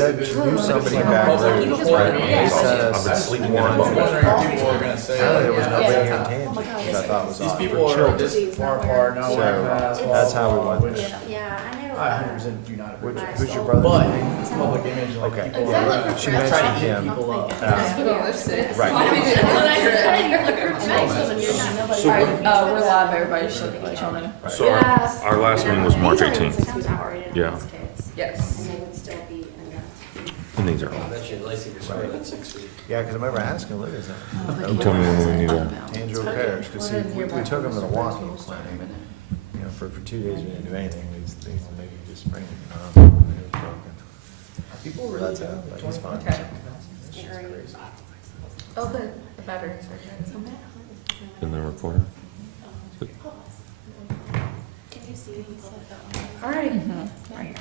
Knew somebody back there. They sent us I've been sleeping one. in a bubble. Apparently there was nobody here in Tangier, which I thought was These odd. people For are children. this far apart, no So, one that's how we went there. Yeah, I know. I 100% do not agree. Who's your brother? But public image, like Okay. people Is that are like She trying to mentioned hit him. people up. Right. We're live, everybody should let y'all know. So our last meeting was March 18th. Yeah. Yes. And they would still be in And these are I bet you Lacey was sort of at 6 feet. Yeah, because I remember asking Liz that. You told me when we need to. Tangier Parish, because we took them to the walking clinic. You know, for 2 days we didn't do anything. These things maybe just spring. It was broken. People So really that's how, but he's fine. Okay. Oh, good. The batteries are In the reporter. Alrighty. Right here.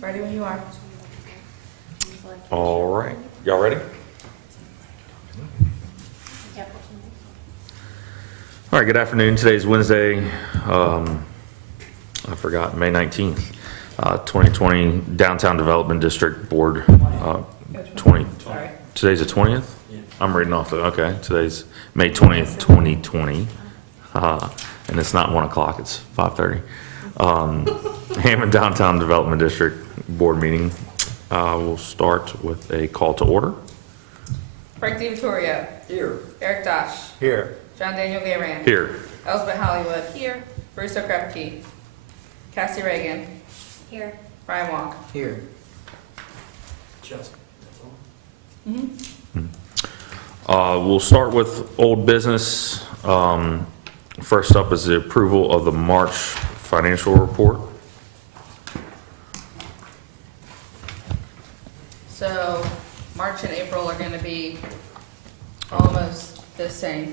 Ready when you are. All right. Y'all ready? All right, good afternoon. Today's Wednesday, I forgot, May 19th, 2020 Downtown Development District Board, 20. Sorry. Today's the 20th? I'm reading off the, okay. Today's May 20th, 2020. And it's not 1 o'clock, it's 5:30. Hammond Downtown Development District Board meeting. We'll start with a call to order. Frank DiVittorio. Here. Eric Dosh. Here. John Daniel Garan. Here. Elizabeth Hollywood. Here. Bruce O'Krepke. Cassie Reagan. Here. Brian Walk. Here. Just. We'll start with old business. First up is the approval of the March financial report. So March and April are gonna be almost the same,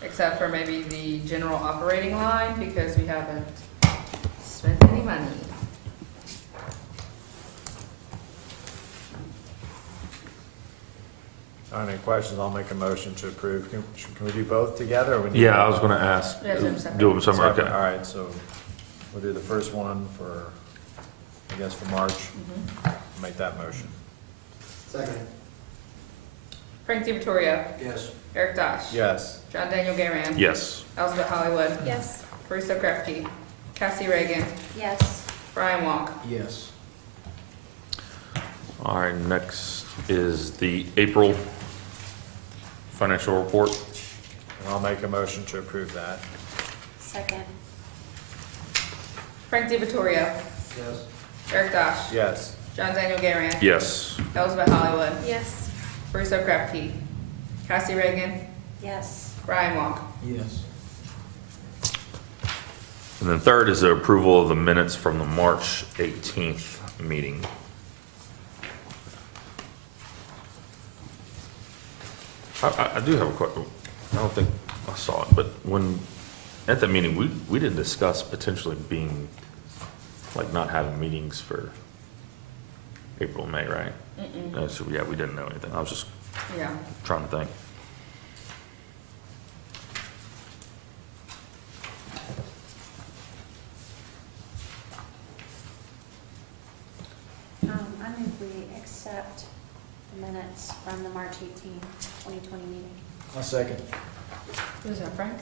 except for maybe the general operating line, because we haven't spent any money. Any questions? I'll make a motion to approve. Can we do both together? Or we need Yeah, I was gonna ask. Yeah, do them separate. Do them separate, Separate. okay. All right, so we'll do the first one for, I guess, for March. Make that motion. Second. Frank DiVittorio. Yes. Eric Dosh. Yes. John Daniel Garan. Yes. Elizabeth Hollywood. Yes. Bruce O'Krepke. Cassie Reagan. Yes. Brian Walk. Yes. All right, next is the April financial report. And I'll make a motion to approve that. Second. Frank DiVittorio. Yes. Eric Dosh. Yes. John Daniel Garan. Yes. Elizabeth Hollywood. Yes. Bruce O'Krepke. Cassie Reagan. Yes. Brian Walk. Yes. And then third is the approval of the minutes from the March 18th meeting. I do have a question. I don't think I saw it, but when, at that meeting, we didn't discuss potentially being, like, not having meetings for April, May, right? So, yeah, we didn't know anything. I was just Yeah. trying to think. I move we accept the minutes from the March 18, 2020 meeting. I'll second. Who's that, Frank?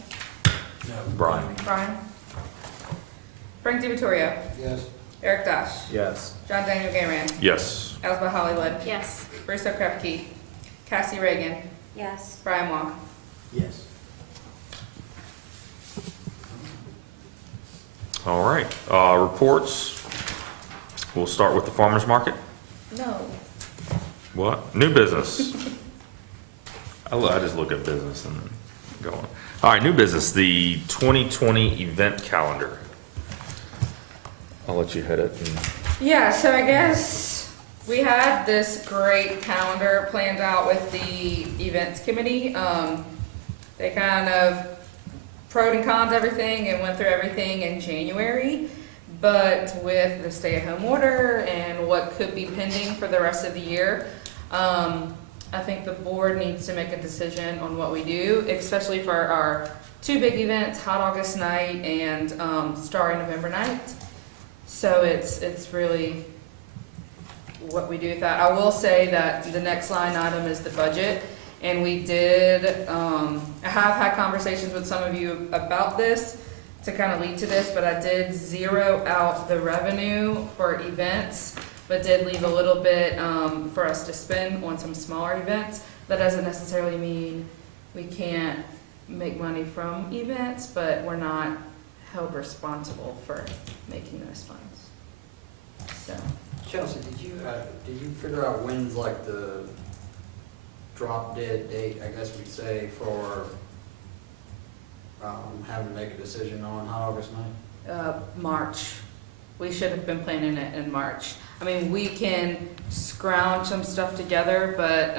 No. Brian? Brian? Frank DiVittorio. Yes. Eric Dosh. Yes. John Daniel Garan. Yes. Elizabeth Hollywood. Yes. Bruce O'Krepke. Cassie Reagan. Yes. Brian Walk. Yes. All right, reports. We'll start with the farmer's market. No. What? New business. I just look at business and go on. All right, new business, the 2020 event calendar. I'll let you hit it. Yeah, so I guess we had this great calendar planned out with the events committee. They kind of pro'd and conned everything and went through everything in January. But with the stay-at-home order and what could be pending for the rest of the year, I think the board needs to make a decision on what we do, especially for our two big events, Hot August Night and Starry November Night. So it's really what we do with that. I will say that the next line item is the budget, and we did, have had conversations with some of you about this to kind of lead to this, but I did zero out the revenue for events, but did leave a little bit, for us to spend on some smaller events. That doesn't necessarily mean we can't make money from events, but we're not held responsible for making those funds. So, Chelsea, did you figure out when's like the drop dead date, I guess we'd say, for, having to make a decision on Hot August night? March. We should have been planning it in March. I mean, we can scrounge some stuff together, but,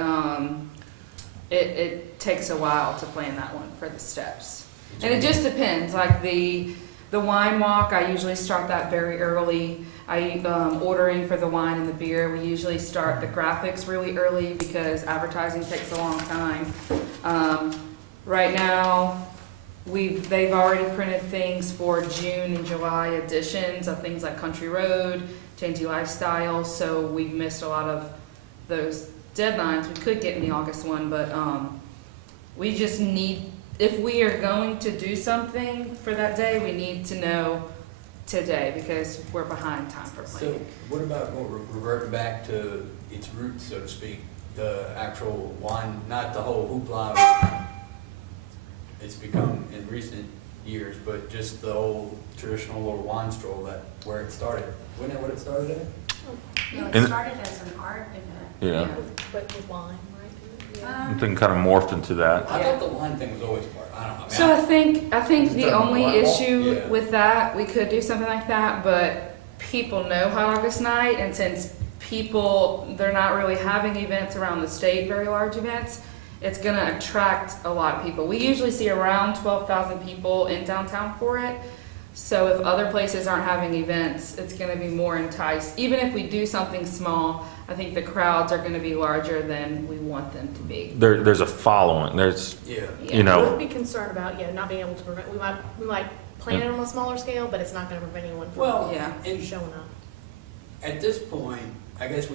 it takes a while to plan that one for the steps. And it just depends, like the wine walk, I usually start that very early. Ordering for the wine and the beer, we usually start the graphics really early because advertising takes a long time. Right now, they've already printed things for June and July editions of things like Country Road, Changey Lifestyle, so we've missed a lot of those deadlines. We could get in the August one, but we just need, if we are going to do something for that day, we need to know today because we're behind time for So planning. what about reverting back to its roots, so to speak, the actual wine, not the whole hoopla it's become in recent years, but just the old traditional little wine stroll where it started. Wasn't that what it started at? No, And- it started as an art event. Yeah. But with wine, right? I think kind of morphed into that. I thought the wine thing was always part, I don't know. So I think the only issue Yeah. with that, we could do something like that, but people know Hot August night, and since they're not really having events around the state, very large events, it's gonna attract a lot of people. We usually see around 12,000 people in downtown for it. So if other places aren't having events, it's gonna be more enticed. Even if we do something small, I think the crowds are gonna be larger than we want them to be. There's a following, there's, Yeah. you know. I would be concerned about, not being able to prevent, we might plan it on a smaller scale, but it's not gonna prevent anyone Well, from Yeah. and showing up. at this point, I guess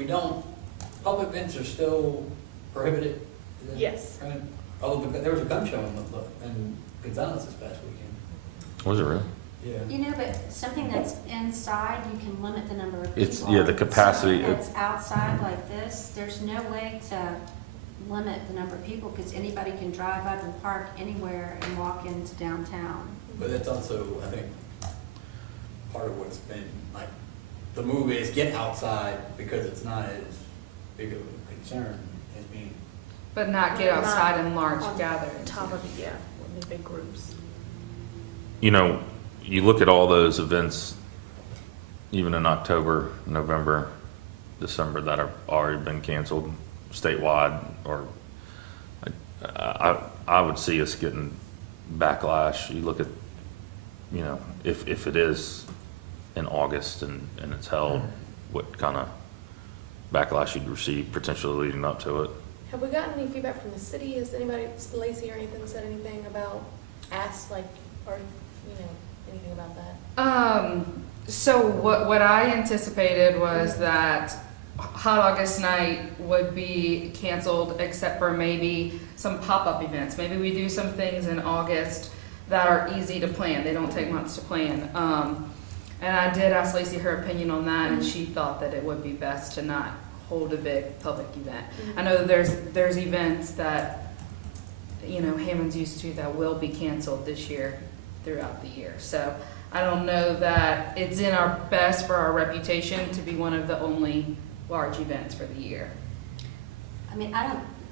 public events are still prohibited? Is that Yes. right? Oh, there was a gun show in Gonzales this past weekend. Was it really? Yeah. You know, but something that's inside, you can limit the number of people. It's, yeah, the capacity. Something that's outside like this, there's no way to limit the number of people, because anybody can drive up and park anywhere and walk into downtown. But that's also, I think, part of what's been, like, the move is get outside because it's not as big of a concern as being. But not get outside in large On gatherings. top of it, with the big groups. You know, you look at all those events, even in October, November, December, that have already been canceled statewide, or I would see us getting backlash. You look at, you know, if it is in August and it's held, what kind of backlash you'd receive potentially leading up to it. Have we gotten any feedback from the city? Has anybody, Lacey or anything, said anything about, or, anything about that? So what I anticipated was that Hot August night would be canceled except for maybe some pop-up events. Maybe we do some things in August that are easy to plan. They don't take months to plan. And I did ask Lacey her opinion on that, and she thought that it would be best to not hold a big public event. I know there's events that, Hammond's used to that will be canceled this year throughout the year. So I don't know that it's in our best for our reputation to be one of the only large events for the year. I mean,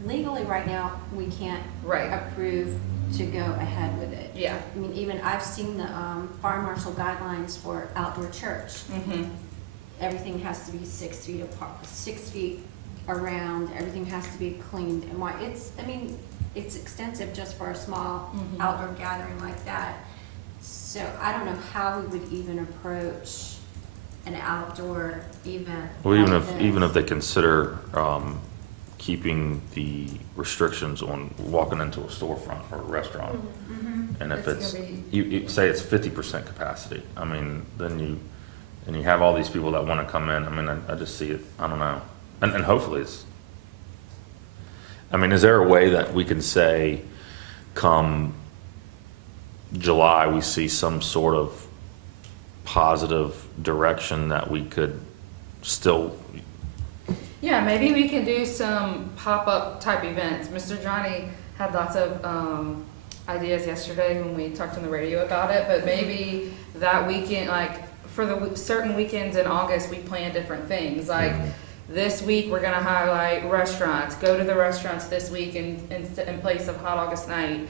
legally right now, we can't Right. approve to go ahead with it. Yeah. I mean, even I've seen the fire marshal guidelines for outdoor church. Mm-hmm. Everything has to be 6 feet apart, 6 feet around, everything has to be cleaned. And it's extensive just for a small Mhm. outdoor gathering like that. So I don't know how we would even approach an outdoor event. Well, like even this. if they consider keeping the restrictions on walking into a storefront or a restaurant, Mhm. and if It's it's, gonna you say it's 50% capacity, I mean, then and you have all these people that want to come in, I mean, I just see it, I don't know. And hopefully it's, I mean, is there a way that we can say, come July, we see some sort of positive direction that we could still, Yeah, maybe we can do some pop-up type events. Mr. Johnny had lots of ideas yesterday when we talked on the radio about it, but maybe that weekend, like for the certain weekends in August, we plan different things. Like this week, we're gonna highlight restaurants. Go to the restaurants this week in place of Hot August Night.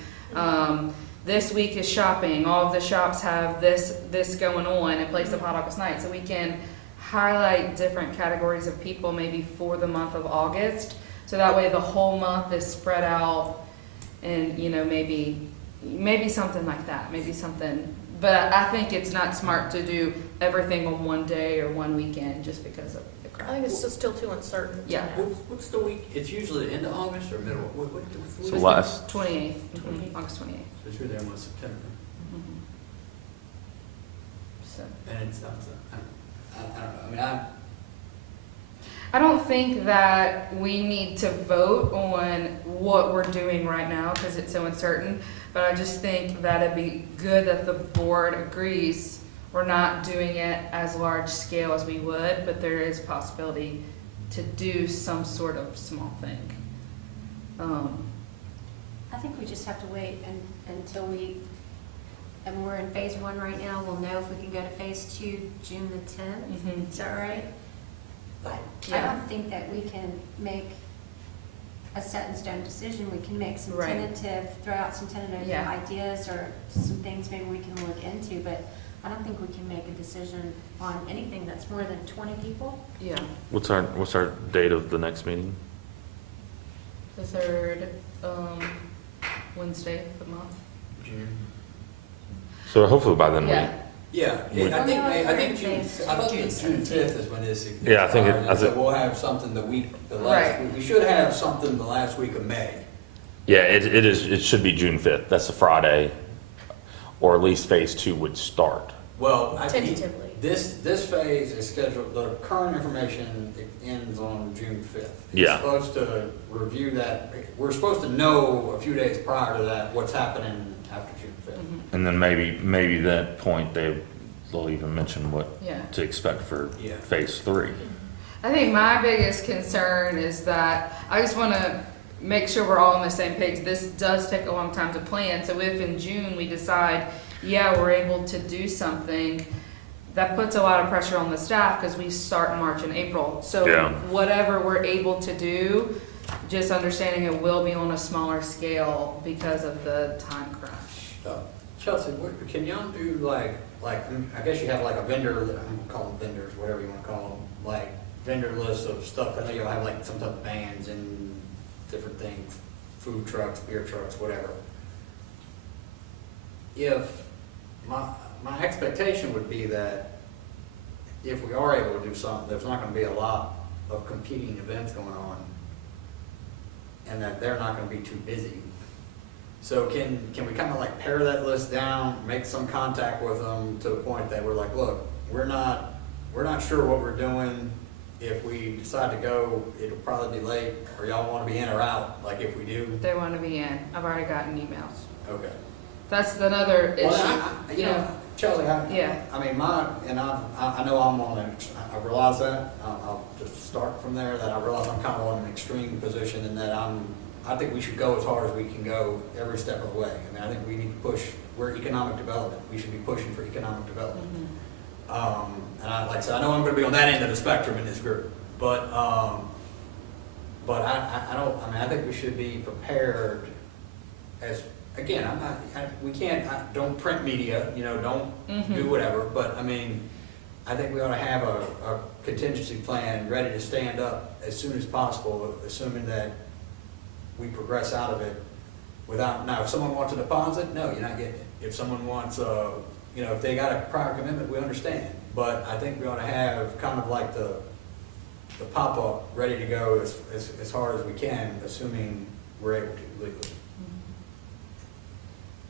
This week is shopping. All of the shops have this going on in place of Hot August Night, so we can highlight different categories of people maybe for the month of August, so that way the whole month is spread out, and you know, maybe something like that, maybe something. But I think it's not smart to do everything on one day or one weekend just because of the I crowd. think it's still too uncertain. to Yeah. know. What's the week? It's usually the end of August or middle? What's the So week? last, 28th, August 28th. So it's really almost September. So. And it's not, I don't know, I mean, I don't think that we need to vote on what we're doing right now because it's so uncertain, but I just think that it'd be good that the board agrees we're not doing it as large scale as we would, but there is possibility to do some sort of small thing. I think we just have to wait until and we're in phase 1 right now. We'll know if we can go to phase 2 June the 10th. Mhm. Is that right? But I Yeah. don't think that we can make a set in stone decision. We can make some Right. throw out some tentative Yeah. ideas or some things maybe we can look into, but I don't think we can make a decision on anything that's more than 20 people. Yeah, what's our date of the next meeting? the third Wednesday of the month. June. So hopefully by then Yeah. Yeah, We- I think Well, June, no, I thought June that June 5th is when this. Yeah, I think it- expires, so we'll have something the last, Right. we should have something the last week of May. Yeah, it should be June 5th. That's a Friday, or at least phase 2 would start. Well, Tentatively. this phase is scheduled, the current information ends on June 5th. Yeah. It's supposed to review that, we're supposed to know a few days prior to that what's happening after June 5th. And then maybe that point they'll even mention what Yeah. to expect for Yeah. phase 3. I think my biggest concern is that I just want to make sure we're all on the same page. This does take a long time to plan, so if in June we decide, yeah, we're able to do something, that puts a lot of pressure on the staff because we start in March and April. So Yeah. whatever we're able to do, just understanding it will be on a smaller scale because of the time crunch. Chelsea, can y'all do like, I guess you have like a vendor, I'm gonna call them vendors, whatever you wanna call them, like vendor list of stuff. I know you'll have like some type of bands and different things, food trucks, beer trucks, whatever. If, my expectation would be that if we are able to do something, there's not gonna be a lot of competing events going on, and that they're not gonna be too busy. So can we kind of like pare that list down, make some contact with them to the point that we're like, look, we're not sure what we're doing. If we decide to go, it'll probably be late, or y'all want to be in or out, like if we do? They want to be in. I've already gotten emails. Okay. That's another issue. Well, you know, Chelsea, Yeah. I mean, I know I'm on I realize that, I'll just start from there, that I realize I'm kind of on an extreme position in that I think we should go as hard as we can go every step of the way. I mean, I think we need to push, we're economic development, we should be pushing for economic development. And like I said, I know I'm gonna be on that end of the spectrum in this group, but I think we should be prepared as, again, don't print media, don't do whatever, but I mean, I think we ought to have a contingency plan ready to stand up as soon as possible, assuming that we progress out of it without, now if someone wants a deposit, no, you're not getting it. If someone wants if they got a prior commitment, we understand. But I think we ought to have kind of like the pop-up ready to go as hard as we can, assuming we're able to legally.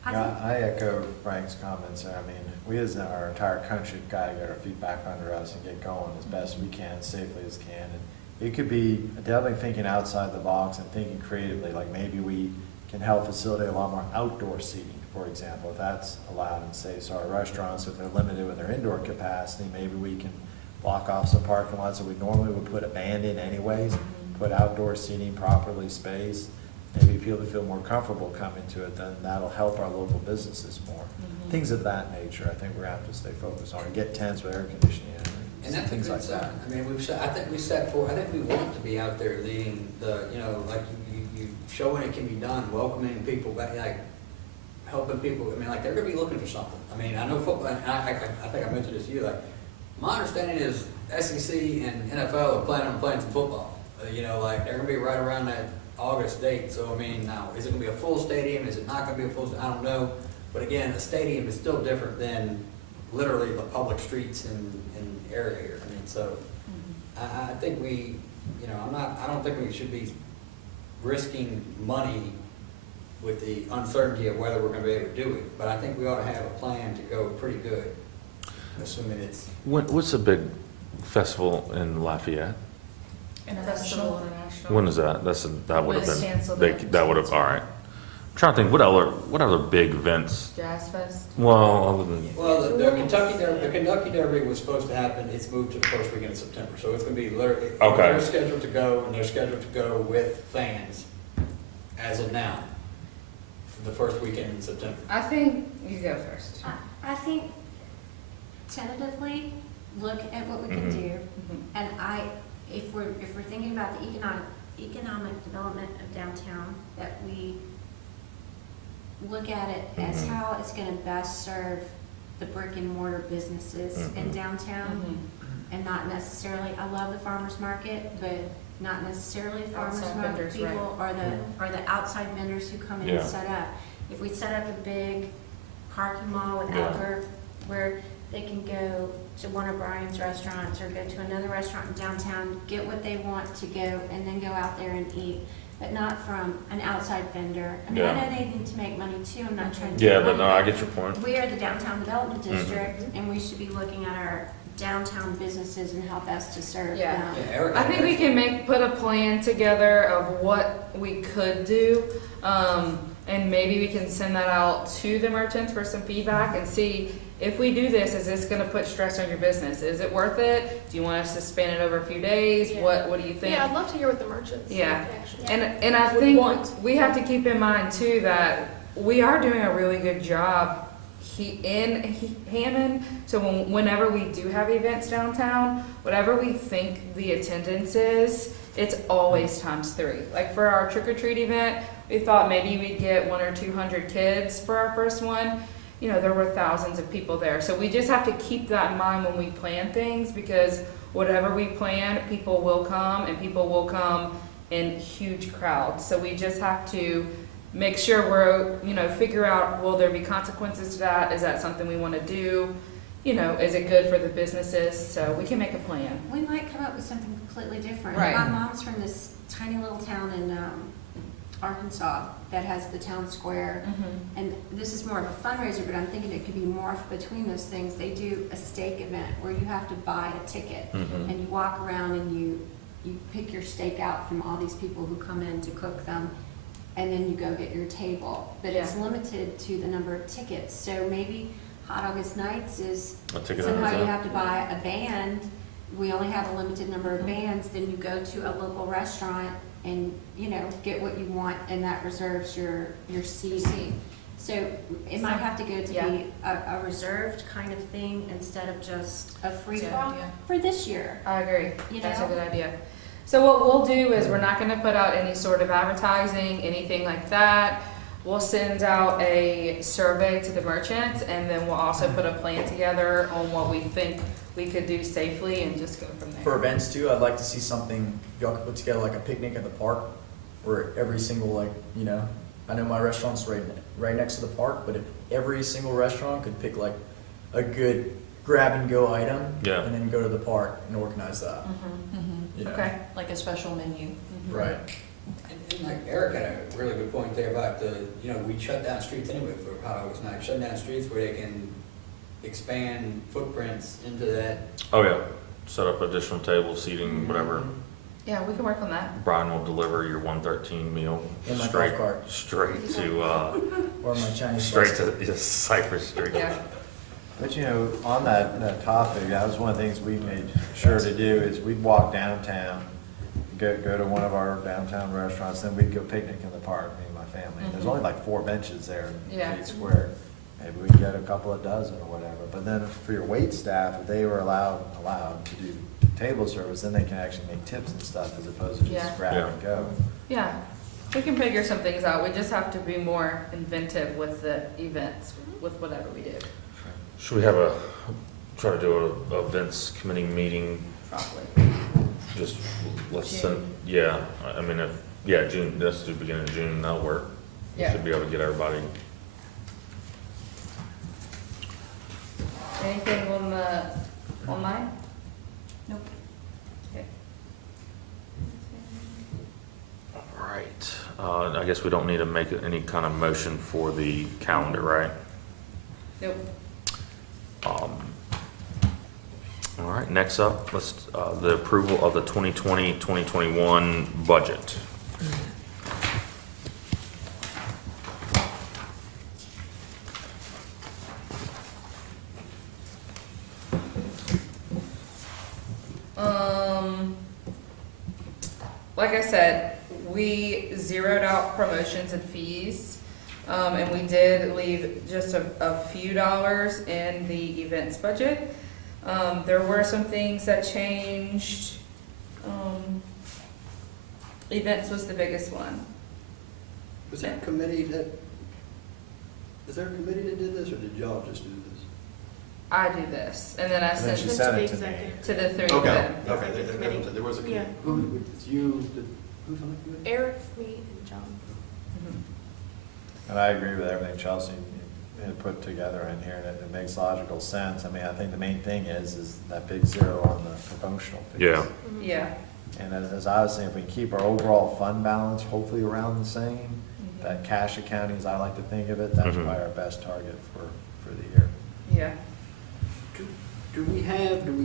I Yeah, think, I echo Frank's comments. I mean, we as our entire country gotta get our feet back under us and get going as best we can, safely as can. And it could be definitely thinking outside the box and thinking creatively, like maybe we can help facilitate a lot more outdoor seating, for example, if that's allowed in say, so our restaurants, if they're limited with their indoor capacity, maybe we can block off some parking lots that we normally would put a band in anyways, put outdoor seating properly spaced. Maybe people feel more comfortable coming to it, then that'll help our local businesses more. Things of that nature, I think we're gonna have to stay focused on, and get tents with air conditioning And that's a things good like sign. that. I mean, I think we want to be out there leading the, like you showing it can be done, welcoming people back, like helping people. I mean, like they're gonna be looking for something. I mean, I know football, and I think I mentioned this to you, like my understanding is SEC and NFL are planning on playing some football. Like they're gonna be right around that August date. So, I mean, now, is it gonna be a full stadium? Is it not gonna be a full stadium? I don't know. But again, a stadium is still different than literally the public streets in area here. I mean, so I think we, I don't think we should be risking money with the uncertainty of whether we're gonna be able to do it. But I think we ought to have a plan to go pretty good, assuming it's. What's the big festival in Lafayette? Festival International. When is that? That would have Was been, canceled. that would have, all right. I'm trying to think, what other big events? Jazz Fest. Well, other than, Well, the Kentucky Derby was supposed to happen, it's moved to the first weekend of September, so it's gonna be literally, Okay. they're scheduled to go, and they're scheduled to go with fans as of now, for the first weekend in September. I think you go first. I think tentatively, look at what we can do, and if we're thinking about the economic development of downtown, that we look at it as how it's gonna best serve the brick and mortar businesses in downtown, and not necessarily, I love the farmer's market, but not necessarily the farmer's Outside market vendors, people, or the outside vendors who come in Yeah. and set up. If we set up a big parking lot with Yeah. outdoor, where they can go to one of Brian's restaurants or go to another restaurant in downtown, get what they want to go, and then go out there and eat, but not from an outside vendor. I mean, I Yeah. know they need to make money too, I'm not trying to. yeah, take but no, money, I get your point. we are the downtown development district, and we should be looking at our downtown businesses and how best to serve Yeah. them. Yeah, Eric. I think we can put a plan together of what we could do, and maybe we can send that out to the merchants for some feedback and see if we do this, is this gonna put stress on your business? Is it worth it? Do you want us to span it over a few days? Yeah. What do you think? Yeah, I'd love to hear what the merchants. Yeah. Actually. And I Would think want. we have to keep in mind too that we are doing a really good job in Hammond. So whenever we do have events downtown, whatever we think the attendance is, it's always ×3. Like for our trick or treat event, we thought maybe we'd get 100 or 200 kids for our first one. There were thousands of people there. So we just have to keep that in mind when we plan things, because whatever we plan, people will come, and people will come in huge crowds. So we just have to make sure we're, figure out, will there be consequences to that? Is that something we want to do? Is it good for the businesses? So we can make a plan. We might come up with something completely different. Right. My mom's from this tiny little town in Arkansas that has the town square. And this is more of a fundraiser, but I'm thinking it could be morphed between those things. They do a steak event where you have to buy a ticket, and you walk around and you pick your steak out from all these people who come in to cook them, and then you go get your table. But it's limited to the number of tickets. So maybe Hot August Nights is A ticket somehow on you it. have to buy a band. We only have a limited number of bands. Then you go to a local restaurant and, get what you want, and that reserves your seating. So it might have to go to be a reserved kind of thing instead of just a free for all for this year. I agree. You That's a know? good idea. So what we'll do is we're not gonna put out any sort of advertising, anything like that. We'll send out a survey to the merchants, and then we'll also put a plan together on what we think we could do safely and just go from there. For events too, I'd like to see something, y'all could put together like a picnic at the park, where every single I know my restaurant's right next to the park, but if every single restaurant could pick like a good grab and go item, and then go to the park and organize that. Okay. Like a special menu. Right. And like Eric had a really good point there about we shut down streets anyway for Hot August Night, shut down streets where expand footprints into that. Oh, yeah. Set up additional tables, seating, whatever. Yeah, we can work on that. Brian will deliver your 113 meal In my straight, golf cart. straight to, Or my Chinese. straight bicycle. to just Cypress Street. Yeah. But you know, on that topic, that was one of the things we made sure to do is we'd walk downtown, go to one of our downtown restaurants, then we'd go picnic in the park, me and my family. And there's only like 4 benches there in Yeah. Gate Square. Maybe we'd get a couple of dozen or whatever. But then for your wait staff, if they were allowed to do table service, then they can actually make tips and stuff as opposed to Yeah. just grab Yeah. and go. Yeah, we can figure some things out. We just have to be more inventive with the events, with whatever we do, Should we try to do a events committee meeting, probably. just, let's June. send, I mean, June, let's do beginning of June, that'll work. We Yeah. should be able to get everybody. Anything on the, online? Nope. Okay. All right, I guess we don't need to make any kind of motion for the calendar, right? Nope. All right, next up, the approval of the 2020-2021 budget. Like I said, we zeroed out promotions and fees, and we did leave just a few dollars in the events budget. There were some things that changed. Events was the biggest one. Was that committee is there a committee that did this, or did y'all just do this? I do this, and then I And then sent she it sent to it the to me. executive. to the 3 of Okay, them. okay, there was a committee. Yeah. Who, it's you, who's on the committee? Eric, me, and John. Mhm. And I agree with everything Chelsea had put together in here, and it makes logical sense. I mean, I think the main thing is that big zero on the promotional fees. Yeah. Mhm. Yeah. And as I was saying, if we can keep our overall fund balance hopefully around the same, Mhm. that cash accounting, as I like to think of it, that's Mhm. probably our best target for the year. Yeah. Do we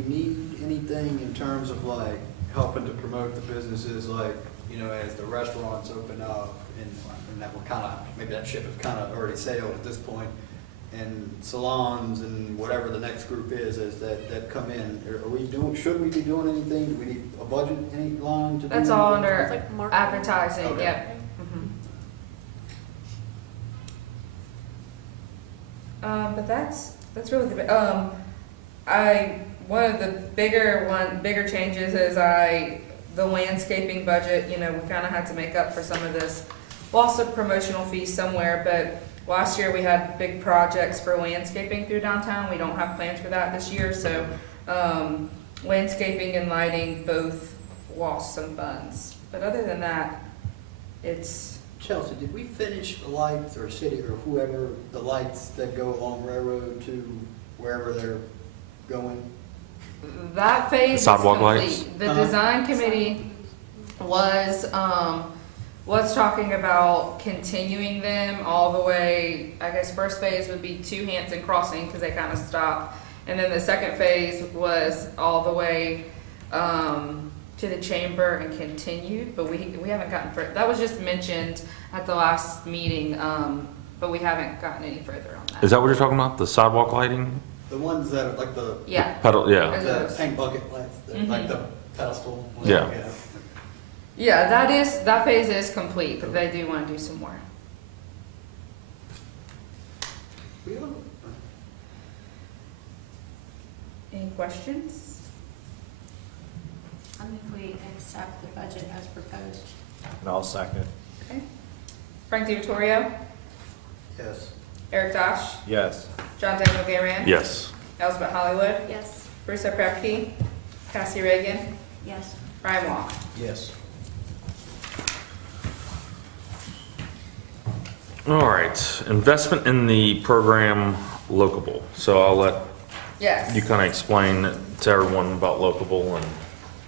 need anything in terms of like helping to promote the businesses, like, you know, as the restaurants open up and that we're kind of, maybe that ship has kind of already sailed at this point, and salons and whatever the next group is that come in, should we be doing anything? Do we need a budget, any line to do? That's all anything? under It's like marketing. advertising, Okay. yep. But that's really the, one of the bigger changes is the landscaping budget, you know, we kinda had to make up for some of this loss of promotional fees somewhere, but last year we had big projects for landscaping through downtown, we don't have plans for that this year, so, landscaping and lighting both lost some funds. But other than that, it's, Chelsea, did we finish the lights, or city, or whoever, the lights that go along railroad to wherever they're going? that phase is Sidewalk complete. lights? The design committee was talking about continuing them all the way, I guess first phase would be to Hanson Crossing, because they kind of stopped. And then the second phase was all the way, to the chamber and continued, but we haven't gotten further. That was just mentioned at the last meeting, but we haven't gotten any further on that. Is that what you're talking about, the sidewalk lighting? The ones that are like the, Yeah, Pedal, yeah. the tank bucket lights, like Mhm. the pedestal? Yeah. yeah, that phase is complete, but they do want to do some more. We don't- Any questions? I move we accept the budget as proposed. And I'll second. Okay. Frank DiVittorio, Yes. Eric Dosh, Yes. John Daniel Garan. Yes. Elizabeth Hollywood, Yes. Bruce Krepke, Cassie Reagan, Yes. Ryan Walk. Yes. All right, investment in the program Locable. So I'll let Yes. you kind of explain to everyone about Locable and,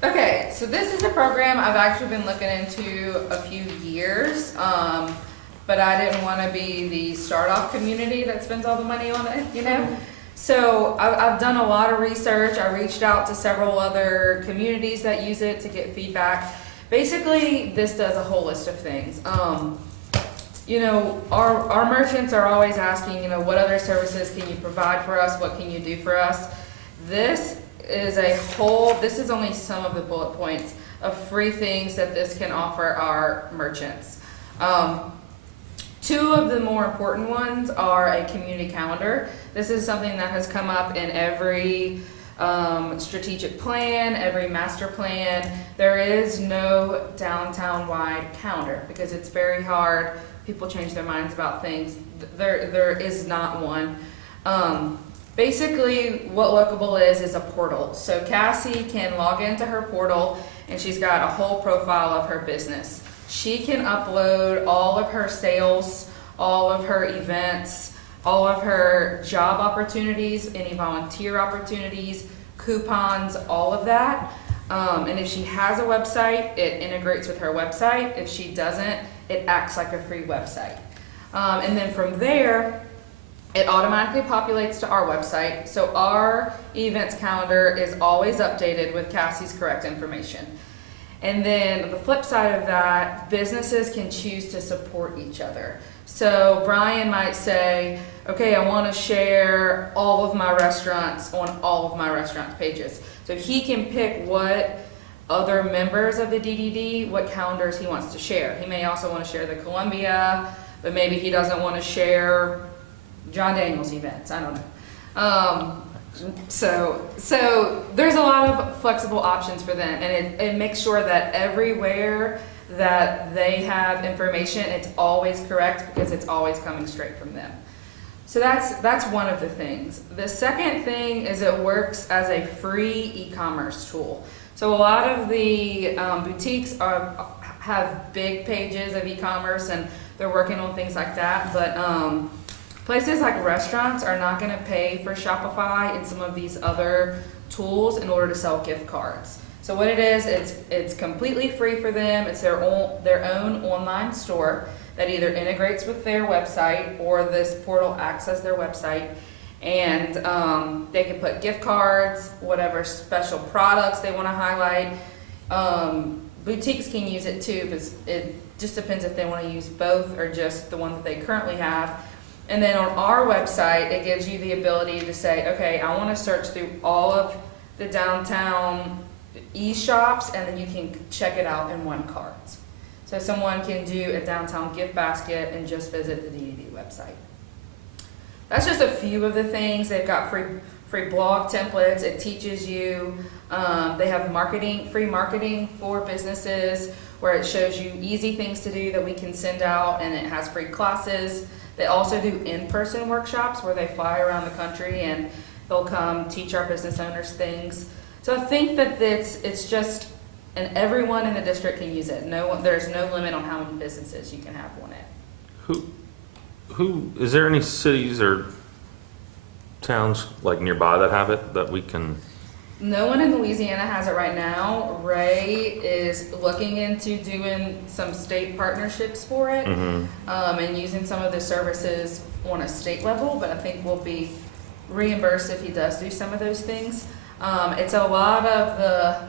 Okay, so this is a program I've actually been looking into a few years, but I didn't want to be the start-off community that spends all the money on it, you know? So I've done a lot of research. I reached out to several other communities that use it to get feedback. Basically, this does a whole list of things. You know, our merchants are always asking, you know, what other services can you provide for us? What can you do for us? This is this is only some of the bullet points of free things that this can offer our merchants. Two of the more important ones are a community calendar. This is something that has come up in every strategic plan, every master plan. There is no downtown-wide calendar because it's very hard. People change their minds about things. There is not one. Basically, what Lookable is a portal. So Cassie can log into her portal and she's got a whole profile of her business. She can upload all of her sales, all of her events, all of her job opportunities, any volunteer opportunities, coupons, all of that. And if she has a website, it integrates with her website. If she doesn't, it acts like a free website. And then from there, it automatically populates to our website. So our events calendar is always updated with Cassie's correct information. And then the flip side of that, businesses can choose to support each other. So Brian might say, okay, I want to share all of my restaurants on all of my restaurant pages. So he can pick what other members of the DDD, what calendars he wants to share. He may also want to share the Columbia, but maybe he doesn't want to share John Daniel's events. I don't know. So there's a lot of flexible options for them, and it makes sure that everywhere that they have information, it's always correct because it's always coming straight from them. So that's one of the things. The second thing is it works as a free e-commerce tool. So a lot of the boutiques have big pages of e-commerce and they're working on things like that, but places like restaurants are not going to pay for Shopify and some of these other tools in order to sell gift cards. So what it is, it's completely free for them. It's their own online store that either integrates with their website or this portal acts as their website. And they can put gift cards, whatever special products they want to highlight. Boutiques can use it too, but it just depends if they want to use both or just the one that they currently have. And then on our website, it gives you the ability to say, okay, I want to search through all of the downtown e-shops, and then you can check it out in one cart. So someone can do a downtown gift basket and just visit the DDD website. That's just a few of the things. They've got free blog templates. It teaches you. They have free marketing for businesses where it shows you easy things to do that we can send out, and it has free classes. They also do in-person workshops where they fly around the country and they'll come teach our business owners things. So I think that it's just, and everyone in the district can use it. There's no limit on how many businesses you can have on it. Who is there any cities or towns like nearby that have it that we can? No one in Louisiana has it right now. Ray is looking into doing some state partnerships for it, and using some of the services on a state level, but I think we'll be reimbursed if he does do some of those things. It's a lot of the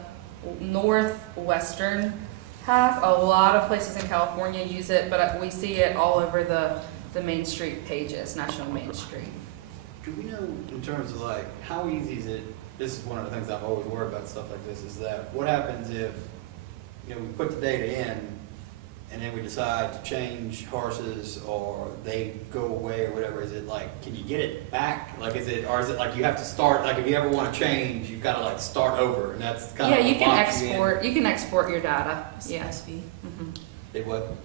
northwestern half. A lot of places in California use it, but we see it all over the Main Street pages, National Main Street. Do we know in terms of like, how easy is it? This is one of the things I've always worried about stuff like this, is that what happens if, we put the data in and then we decide to change horses or they go away or whatever? Is it like, can you get it back? Like, is it like you have to start, like if you ever want to change, you've got to like start over, and that's kind of you can export. You can export your data. Yeah. CSV. They what?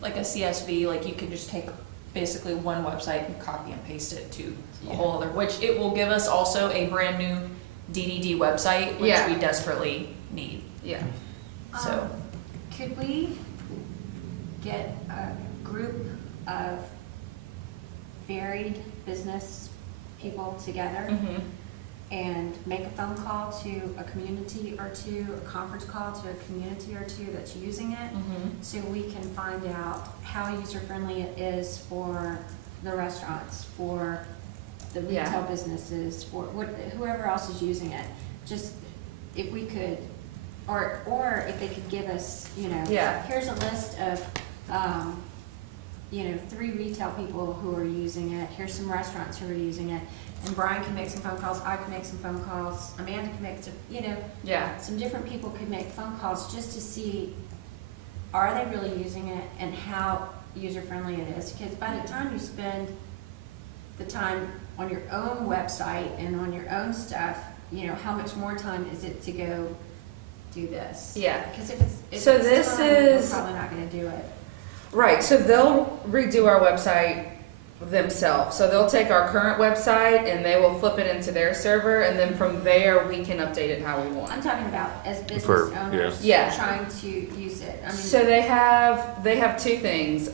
Like a CSV, like you could just take basically one website and copy and paste it to a whole other, which it will give us also a brand new DDD website, which we desperately need. Yeah. So Could we get a group of varied business people together and make a phone call to a community or two, a conference call to a community or two that's using it, so we can find out how user-friendly it is for the restaurants, for the Yeah. retail businesses, for whoever else is using it, just if we could, or if they could give us, Yeah. here's a list of, 3 retail people who are using it, here's some restaurants who are using it, and Brian can make some phone calls, I can make some phone calls, Amanda can make some, Yeah. some different people could make phone calls just to see, are they really using it and how user-friendly it is? Because by the time you spend the time on your own website and on your own stuff, how much more time is it to go do this? Yeah. Because if it's So this time, is- we're probably not gonna do it. Right, so they'll redo our website themselves. So they'll take our current website and they will flip it into their server, and then from there, we can update it how we I'm want. talking about as business For- owners yeah. trying to use it. I mean, So they have 2 things.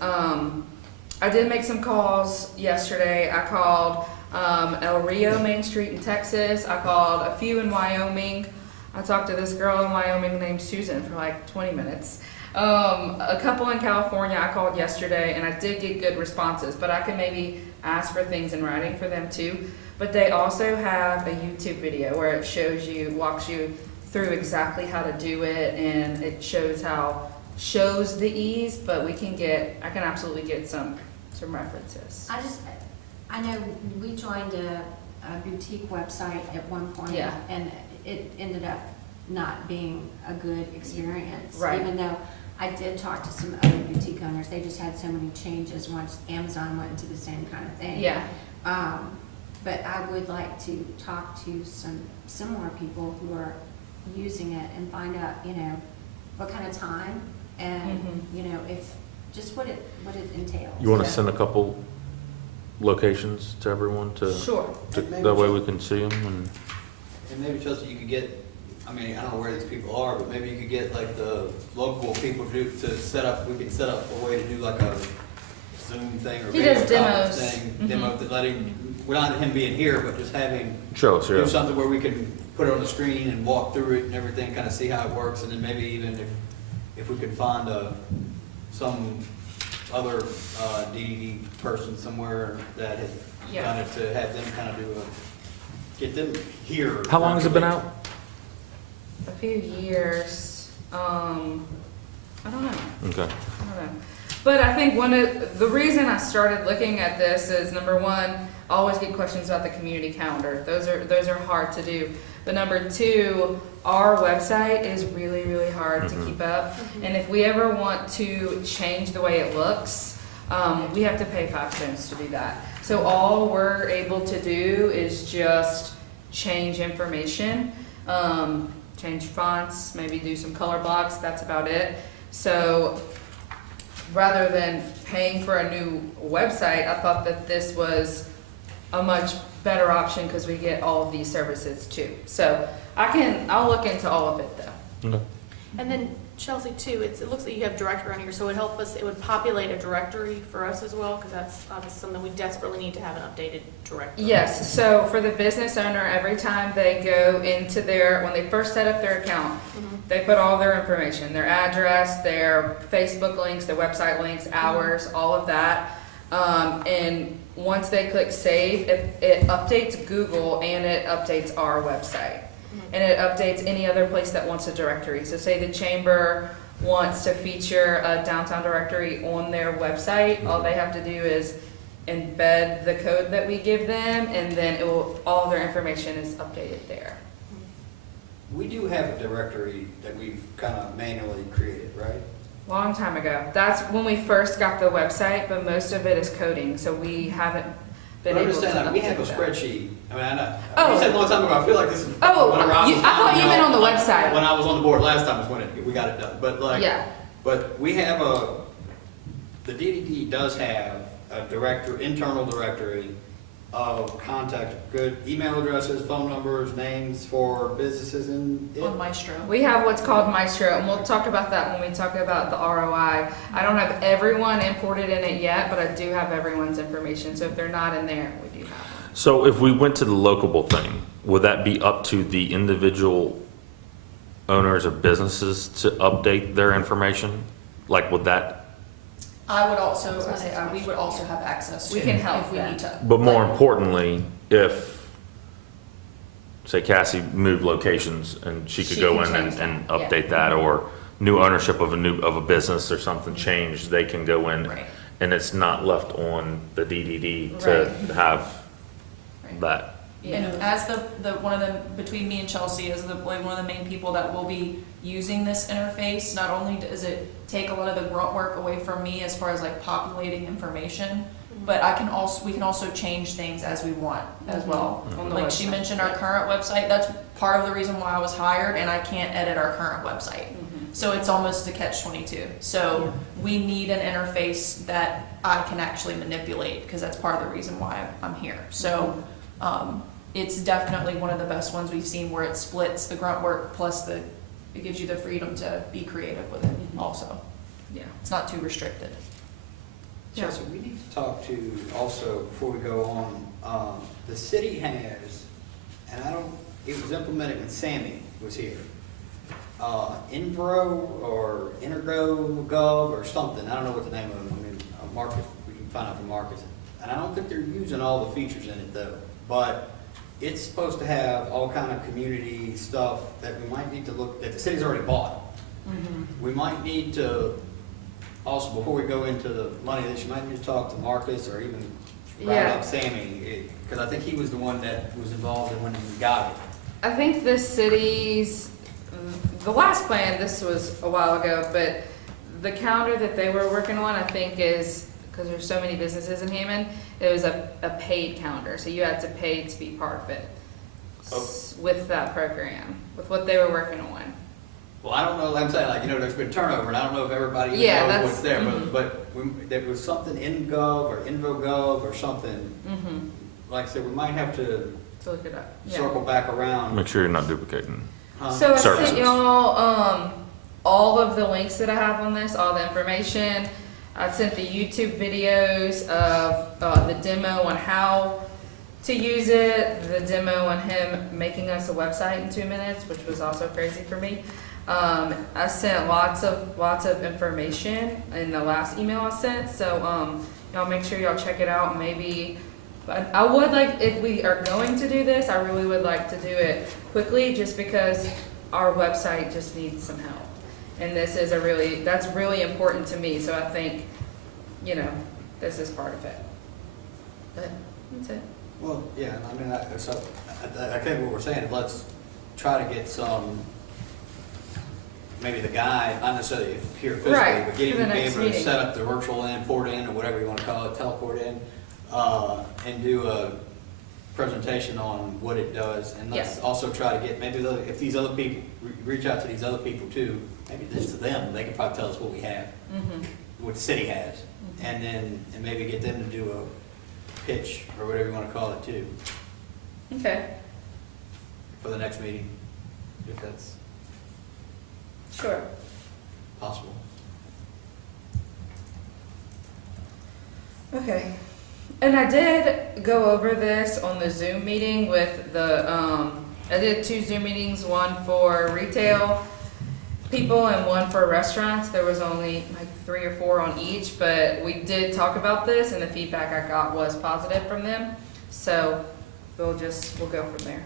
I did make some calls yesterday. I called El Rio Main Street in Texas. I called a few in Wyoming. I talked to this girl in Wyoming named Susan for like 20 minutes. A couple in California I called yesterday, and I did get good responses, but I can maybe ask for things in writing for them too. But they also have a YouTube video where it walks you through exactly how to do it, and it shows the ease, but I can absolutely get some references. I know we joined a boutique website at one point. Yeah. And it ended up not being a good experience. Right. Even though I did talk to some other boutique owners, they just had so many changes once Amazon went into the same kind of thing. Yeah. But I would like to talk to some more people who are using it and find out, what kind of time and, if, just what it entails. You want to Yeah. send a couple locations to everyone Sure. that way we can see them and. And maybe Chelsea, you could get, I don't know where these people are, but maybe you could get like the local people we can set up a way to do like a Zoom thing or He video does conference demos. thing, demo to let him, without him being here, but just have him Show us, do yeah. something where we can put it on the screen and walk through it and everything, kind of see how it works, and then maybe even if we could find some other DDD person somewhere that has done it, to have them kind of get them here. How long has it been out? A few years. I don't know. Okay. I don't know. But I think the reason I started looking at this is, number one, I always get questions about the community calendar. Those are hard to do. But number 2, our website is really, really hard to keep up. And if we ever want to change the way it looks, we have to pay 5 cents to do that. So all we're able to do is just change information, change fonts, maybe do some color blocks, that's about it. So rather than paying for a new website, I thought that this was a much better option because we get all of these services too. So I'll look into all of it though. Okay. And then Chelsea too, it looks like you have directory on here, so it would populate a directory for us as well, because that's obviously something we desperately need to have an updated directory. Yes, so for the business owner, every time they go into when they first set up their account, they put all their information, their address, their Facebook links, their website links, hours, all of that. And once they click save, it updates Google and it updates our website. And it updates any other place that wants a directory. So say the chamber wants to feature a downtown directory on their website, all they have to do is embed the code that we give them, and then all their information is updated there. We do have a directory that we've kind of manually created, right? Long time ago. That's when we first got the website, but most of it is coding, so we haven't been But I'm able just to saying, like, we have a update that. spreadsheet. I know. Oh. You said a long time ago, I feel like this is. Oh, whenever I thought you meant on the like, website. When I was on the board last time is when we got it done, but like. Yeah. But we have the DDD does have a internal directory of contact, good email addresses, phone numbers, names for businesses in it. On Maestro. We have what's called Maestro, and we'll talk about that when we talk about the ROI. I don't have everyone imported in it yet, but I do have everyone's information, so if they're not in there, we do have them. So if we went to the Locable thing, would that be up to the individual owners of businesses to update their information? Like, would that, I would also, we would also have access to. We can help if we them. need to. but more importantly, if, say Cassie moved locations and she could She go can in change and that, yeah. update that, or new ownership of a business or something changed, they can go in. Right. And it's not left on the DDD to Right. have Right. that. And as the one of the, between me and Chelsea, as one of the main people that will be using this interface, not only does it take a lot of the grunt work away from me as far as like populating information, but we can also change things as we want as well. On the Like she website. mentioned our current website, that's part of the reason why I was hired, and I can't edit our current website. So it's almost a catch-22. So we need an interface that I can actually manipulate, because that's part of the reason why I'm here. So it's definitely one of the best ones we've seen, where it splits the grunt work plus it gives you the freedom to be creative with it also. Yeah. It's not too restricted. Chelsea, we need to talk to also, before we go on, the city has, and it was implemented when Sammy was here. Invro or Intergo.gov or something, I don't know what the name of them, I mean, Marcus, we can find out from Marcus. And I don't think they're using all the features in it though, but it's supposed to have all kind of community stuff that we might need to look, that the city's already bought. We might need to, also, before we go into the money, that you might need to talk to Marcus or even round Yeah. up Sammy, because I think he was the one that was involved in when we got it. I think the city's, the last plan, this was a while ago, but the calendar that they were working on, I think is, because there's so many businesses in Hammond, it was a paid calendar, so you had to pay to be part of it. With that program, with what they were working on. Well, I don't know, like I'm saying, like, there's been turnover, and I don't know if everybody even Yeah, knows what's there, that's- but there was something InGov or InvoGov or something. Like I said, we might have to To look it up. Yeah. circle back around. Make sure you're not duplicating. So I Services. sent y'all, all of the links that I have on this, all the information. I sent the YouTube videos of, the demo on how to use it, the demo on him making us a website in 2 minutes, which was also crazy for me. I sent lots of information in the last email I sent, so, y'all make sure y'all check it out. Maybe, but I would like, if we are going to do this, I really would like to do it quickly, just because our website just needs some help. And this is that's really important to me, so I think, this is part of it. But, that's it. Well, yeah, I mean, I think what we're saying is let's try to get some, maybe the guy, not necessarily here physically, Right, but get for him the to be next able to meeting. set up the virtual in, port in, or whatever you want to call it, teleport in, and do a presentation on what it does. And let's Yes. also try to get, maybe if these other people, reach out to these other people too, maybe this to them, they can probably tell us what we have, what the city has. And maybe get them to do a pitch, or whatever you want to call it too, Okay, for the next meeting, if that's sure. possible. Okay. And I did go over this on the Zoom meeting with I did 2 Zoom meetings, one for retail people and one for restaurants. There was only like 3 or 4 on each, but we did talk about this, and the feedback I got was positive from them. So we'll go from there.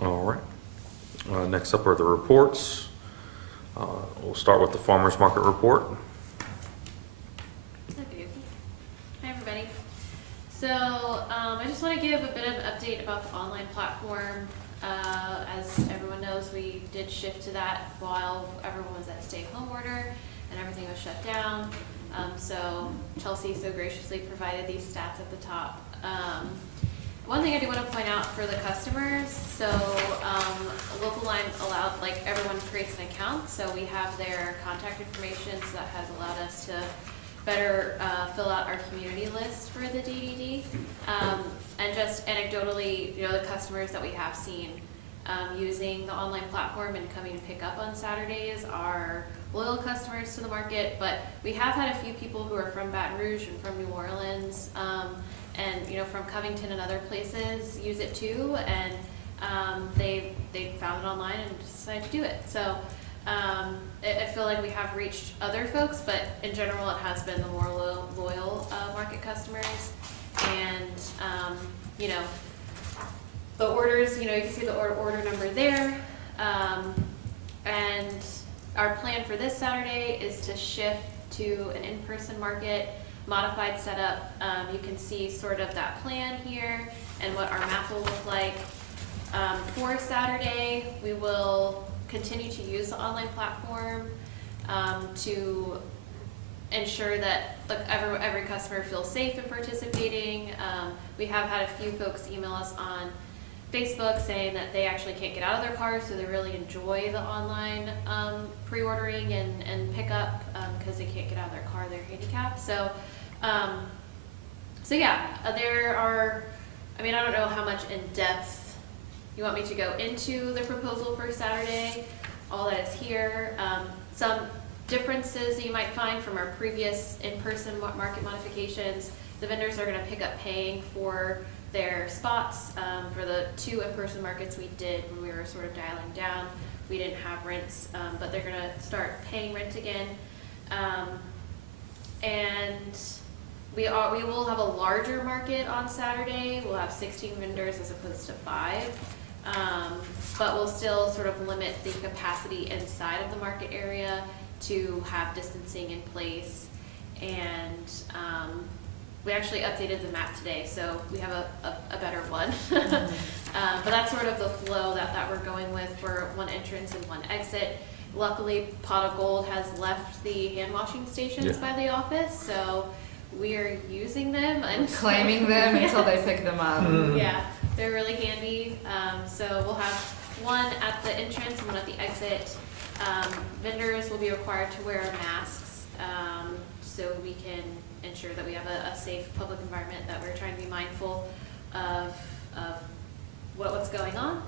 All right. Next up are the reports. We'll start with the farmer's market report. Hi, everybody. So, I just want to give a bit of an update about the online platform. As everyone knows, we did shift to that while everyone was at stay-at-home order and everything was shut down. So Chelsea so graciously provided these stats at the top. One thing I do want to point out for the customers, so Local Line allowed, like, everyone creates an account, so we have their contact information, so that has allowed us to better fill out our community list for the DDD. And just anecdotally, the customers that we have seen using the online platform and coming to pick up on Saturdays are loyal customers to the market, but we have had a few people who are from Baton Rouge and from New Orleans, and from Covington and other places use it too, and they found it online and decided to do it. So I feel like we have reached other folks, but in general, it has been the more loyal market customers. And, you know, the orders, you know, you can see the order number there. And our plan for this Saturday is to shift to an in-person market, modified setup. You can see sort of that plan here and what our map will look like. For Saturday, we will continue to use the online platform to ensure that every customer feels safe in participating. We have had a few folks email us on Facebook saying that they actually can't get out of their cars, so they really enjoy the online pre-ordering and pickup because they can't get out of their car, they're handicapped. So yeah, there are, I mean, I don't know how much in depth you want me to go into the proposal for Saturday. All that is here. Some differences that you might find from our previous in-person market modifications. The vendors are going to pick up paying for their spots. For the 2 in-person markets we did when we were sort of dialing down, we didn't have rents, but they're going to start paying rent again. And we will have a larger market on Saturday. We'll have 16 vendors as opposed to 5. But we'll still sort of limit the capacity inside of the market area to have distancing in place. And we actually updated the map today, so we have a better one. But that's sort of the flow that we're going with for 1 entrance and 1 exit. Luckily, Pot of Gold has left the hand washing stations by the office, so we are using them and Claiming them until they pick them up. yeah, they're really handy. So we'll have 1 at the entrance and 1 at the exit. Vendors will be required to wear masks so we can ensure that we have a safe public environment, that we're trying to be mindful of what's going on.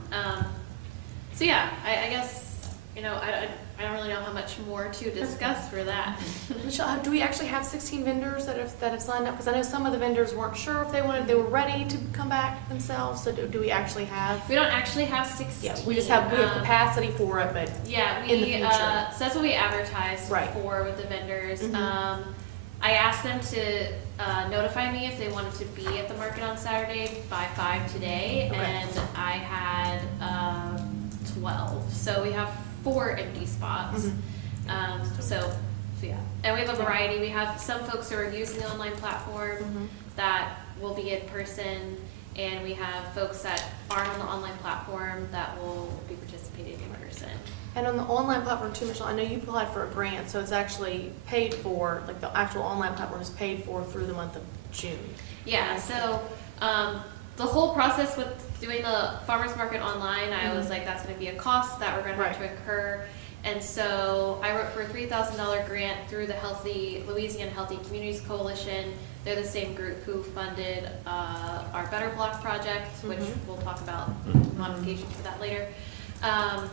So yeah, I guess, you know, I don't really know how much more to discuss for that. Michelle, do we actually have 16 vendors that have signed up? Because I know some of the vendors weren't sure if they were ready to come back themselves. So do we actually have? We don't actually have 16. Yeah, we have capacity for it, but yeah, in the future. So that's what we advertised for with the vendors. I asked them to notify me if they wanted to be at the market on Saturday by 5 today, and I had 12. So we have 4 empty spots. So yeah, and we have a variety. We have some folks who are using the online platform that will be in person, and we have folks that aren't on the online platform that will be participating in person. And on the online platform too, Michelle, I know you applied for a grant, so it's actually paid for, like the actual online platform is paid for through the month of June. Yeah, so the whole process with doing the farmers market online, I was like, that's gonna be a cost that we're gonna have to incur. And so I wrote for a $3,000 grant through the Louisiana Healthy Communities Coalition. They're the same group who funded our Better Block project, which we'll talk about modifications for that later.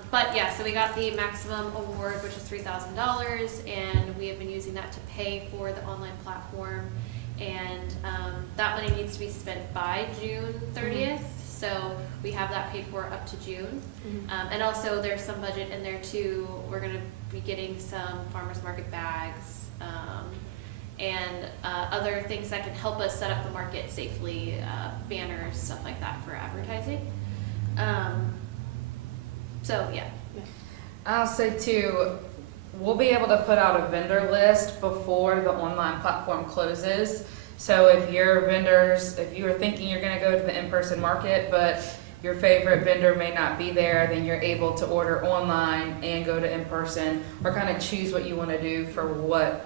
But yeah, so we got the maximum award, which is $3,000, and we have been using that to pay for the online platform. And that money needs to be spent by June 30th, so we have that paid for up to June. And also there's some budget in there too. We're going to be getting some farmers market bags and other things that can help us set up the market safely, banners, stuff like that for advertising. So yeah. I'll say too, we'll be able to put out a vendor list before the online platform closes. So if your vendors, if you are thinking you're going to go to the in-person market, but your favorite vendor may not be there, then you're able to order online and go to in-person, or kind of choose what you want to do for what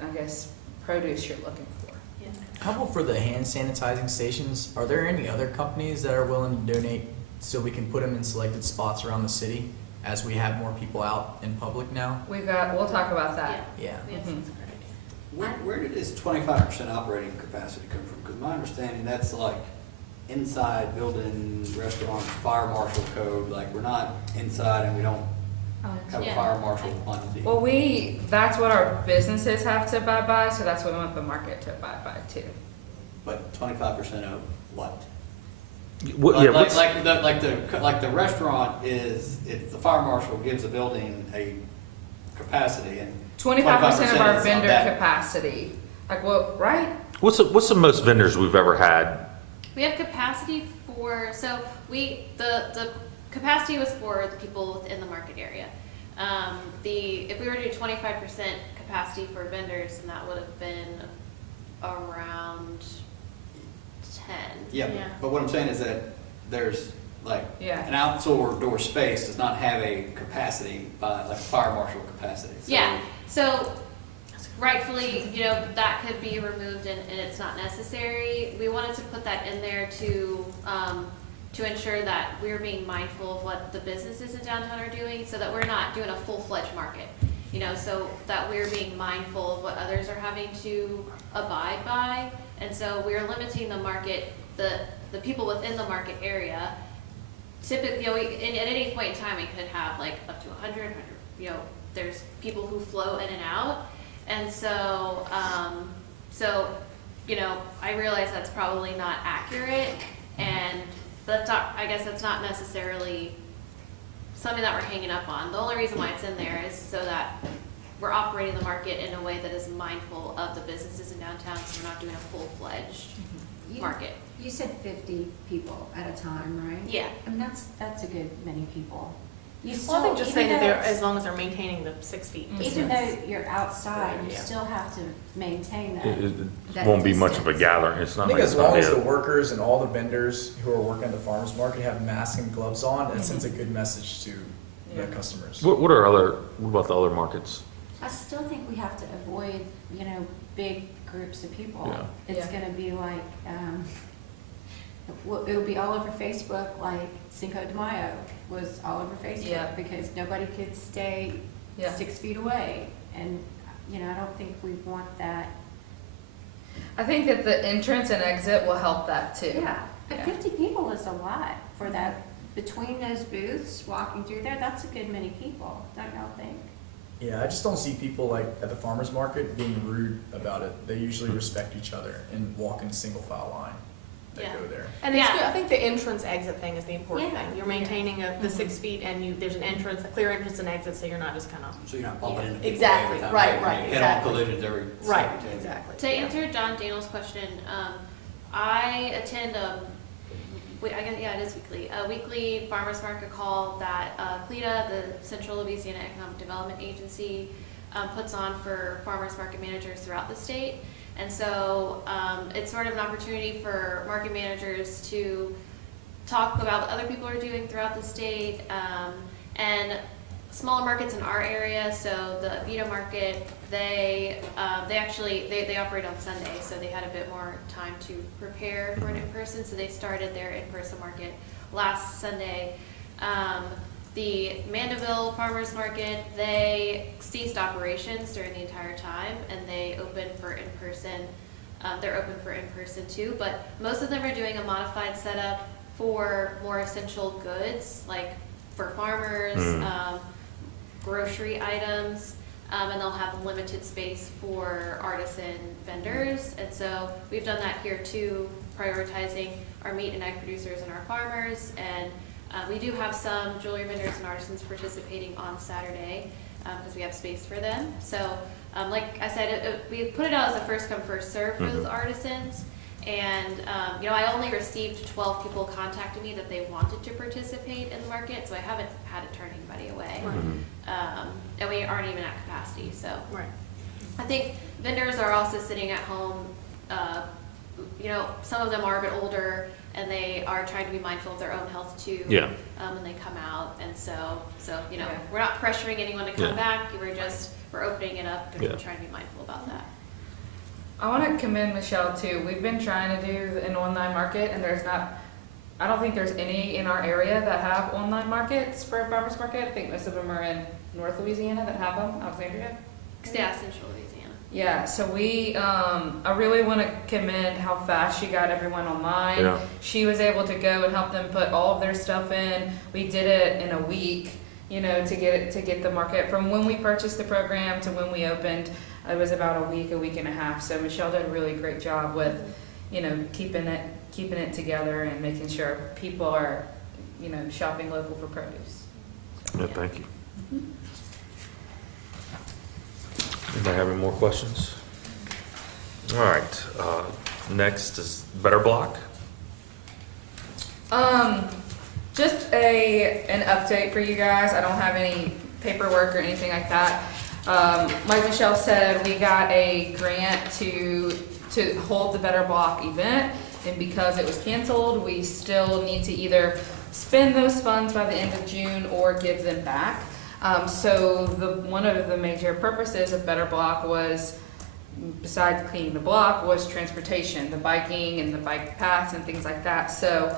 I guess produce you're looking for. Yeah. How about for the hand sanitizing stations? Are there any other companies that are willing to donate so we can put them in selected spots around the city as we have more people out in public now? We'll talk about that. Yeah. Yes, that's a great idea. Where did this 25% operating capacity come from? Because my understanding, that's like inside building, restaurants, fire marshal code, like we're not inside and we don't have a fire marshal on the deal. Well, that's what our businesses have to abide by, so that's what we want the market to abide by too. But 25% of what? What, yeah, Like the restaurant is, it's the fire marshal gives the building a capacity and 25% of our is on vendor that. capacity. Like, what, right? what's the most vendors we've ever had? We have capacity for, so the capacity was for the people within the market area. If we were to do 25% capacity for vendors, then that would have been around 10. Yeah, Yeah. but what I'm saying is that there's like, Yeah. an outdoor space does not have a capacity by, like a fire marshal capacity. So- Yeah, so rightfully, that could be removed and it's not necessary. We wanted to put that in there to ensure that we're being mindful of what the businesses in downtown are doing, so that we're not doing a full-fledged market. So that we're being mindful of what others are having to abide by. And so we're limiting the market, the people within the market area. Typically, at any point in time, we could have like up to 100, there's people who flow in and out. And so, I realize that's probably not accurate, and I guess that's not necessarily something that we're hanging up on. The only reason why it's in there is so that we're operating the market in a way that is mindful of the businesses in downtown, so we're not doing a full-fledged market. You said 50 people at a time, right? Yeah. I mean, that's a good many people. You Well, I think just saying that they're, it's- as long as they're maintaining the 6 feet Even distance. though you're outside, you Yeah. still have to maintain that. It that won't be much of a distance. gathering. It's I not think like as it's gonna long be as the a. workers and all the vendors who are working at the farmer's market have masks and gloves on, it sends a good message to the Yeah. customers. What about the other markets? I still think we have to avoid, big groups of people. Yeah. It's Yeah. gonna be like, it'll be all over Facebook, like Cinco de Mayo was all over Facebook. Yeah. Because nobody could stay Yeah. 6 feet away. And, I don't think we want that. I think that the entrance and exit will help that too. Yeah, but Yeah. 50 people is a lot for that, between those booths, walking through there, that's a good many people, don't y'all think? Yeah, I just don't see people like at the farmer's market being rude about it. They usually respect each other and walk in a single file line. They Yeah. go there. And it's Yeah. good. I think the entrance exit thing is the important Yeah. thing. You're maintaining the Mhm. 6 feet and there's an entrance, a clear entrance and exit, so you're not just kind of. So you're not bumping into people Exactly, every time. right, You right, Head-on exactly. collisions every Right, second. exactly. To answer John Daniel's question, I attend it is weekly, a weekly farmers market call that CLEDA, the Central Louisiana Economic Development Agency, puts on for farmers market managers throughout the state. And so it's sort of an opportunity for market managers to talk about what other people are doing throughout the state, and smaller markets in our area. So the Vita Market, they operate on Sunday, so they had a bit more time to prepare for an in-person. So they started their in-person market last Sunday. The Mandeville Farmers Market, they ceased operations during the entire time, and they opened for in-person. They're open for in-person too, but most of them are doing a modified setup for more essential goods, like for farmers, grocery items, and they'll have limited space for artisan vendors. And so we've done that here too, prioritizing our meat and egg producers and our farmers. And we do have some jewelry vendors and artisans participating on Saturday because we have space for them. So like I said, we put it out as a first come, first serve for those artisans. And I only received 12 people contacting me that they wanted to participate in the market, so I haven't had to turn anybody away. And we aren't even at capacity, so. Right. I think vendors are also sitting at home, some of them are a bit older, and they are trying to be mindful of their own health too. Yeah. When they come out, and so, Yeah. we're not pressuring anyone to come Yeah. back, we're opening it up and Yeah. trying to be mindful about that. I want to commend Michelle too. We've been trying to do an online market, and I don't think there's any in our area that have online markets for a farmer's market. I think most of them are in North Louisiana that have them, Alexandria. Yeah, Central Louisiana. Yeah, so I really want to commend how fast she got everyone online. Yeah. She was able to go and help them put all of their stuff in. We did it in a week, to get the market. From when we purchased the program to when we opened, it was about a week and a half. So Michelle did a really great job with, keeping it keeping it together and making sure people are, shopping local for produce. Yeah, thank you. Anybody have any more questions? All right, next is Better Block. Just an update for you guys. I don't have any paperwork or anything like that. Like Michelle said, we got a grant to hold the Better Block event, and because it was canceled, we still need to either spend those funds by the end of June or give them back. So one of the major purposes of Better Block was, besides cleaning the block, was transportation, the biking and the bike paths and things like that. So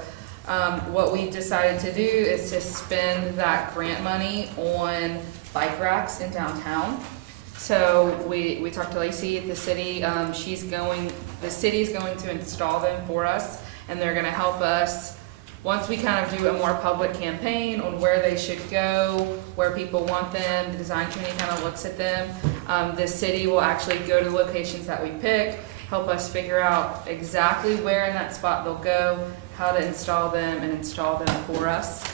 what we decided to do is to spend that grant money on bike racks in downtown. So we talked to Lacey at the city. The city's going to install them for us, and they're gonna help us once we kind of do a more public campaign on where they should go, where people want them. The design committee kind of looks at them. The city will actually go to the locations that we pick, help us figure out exactly where in that spot they'll go, how to install them, and install them for us.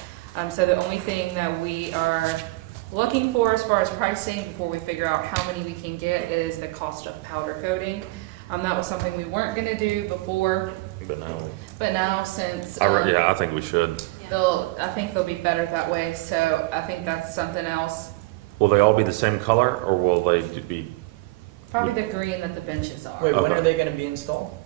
So the only thing that we are looking for as far as pricing before we figure out how many we can get is the cost of powder coating. That was something we weren't gonna do before, but now since I think we should. I think they'll be better that way. So I think that's something else. Will they all be the same color, or will they be? Probably the green that the benches are. Wait, when Okay. are they gonna be installed?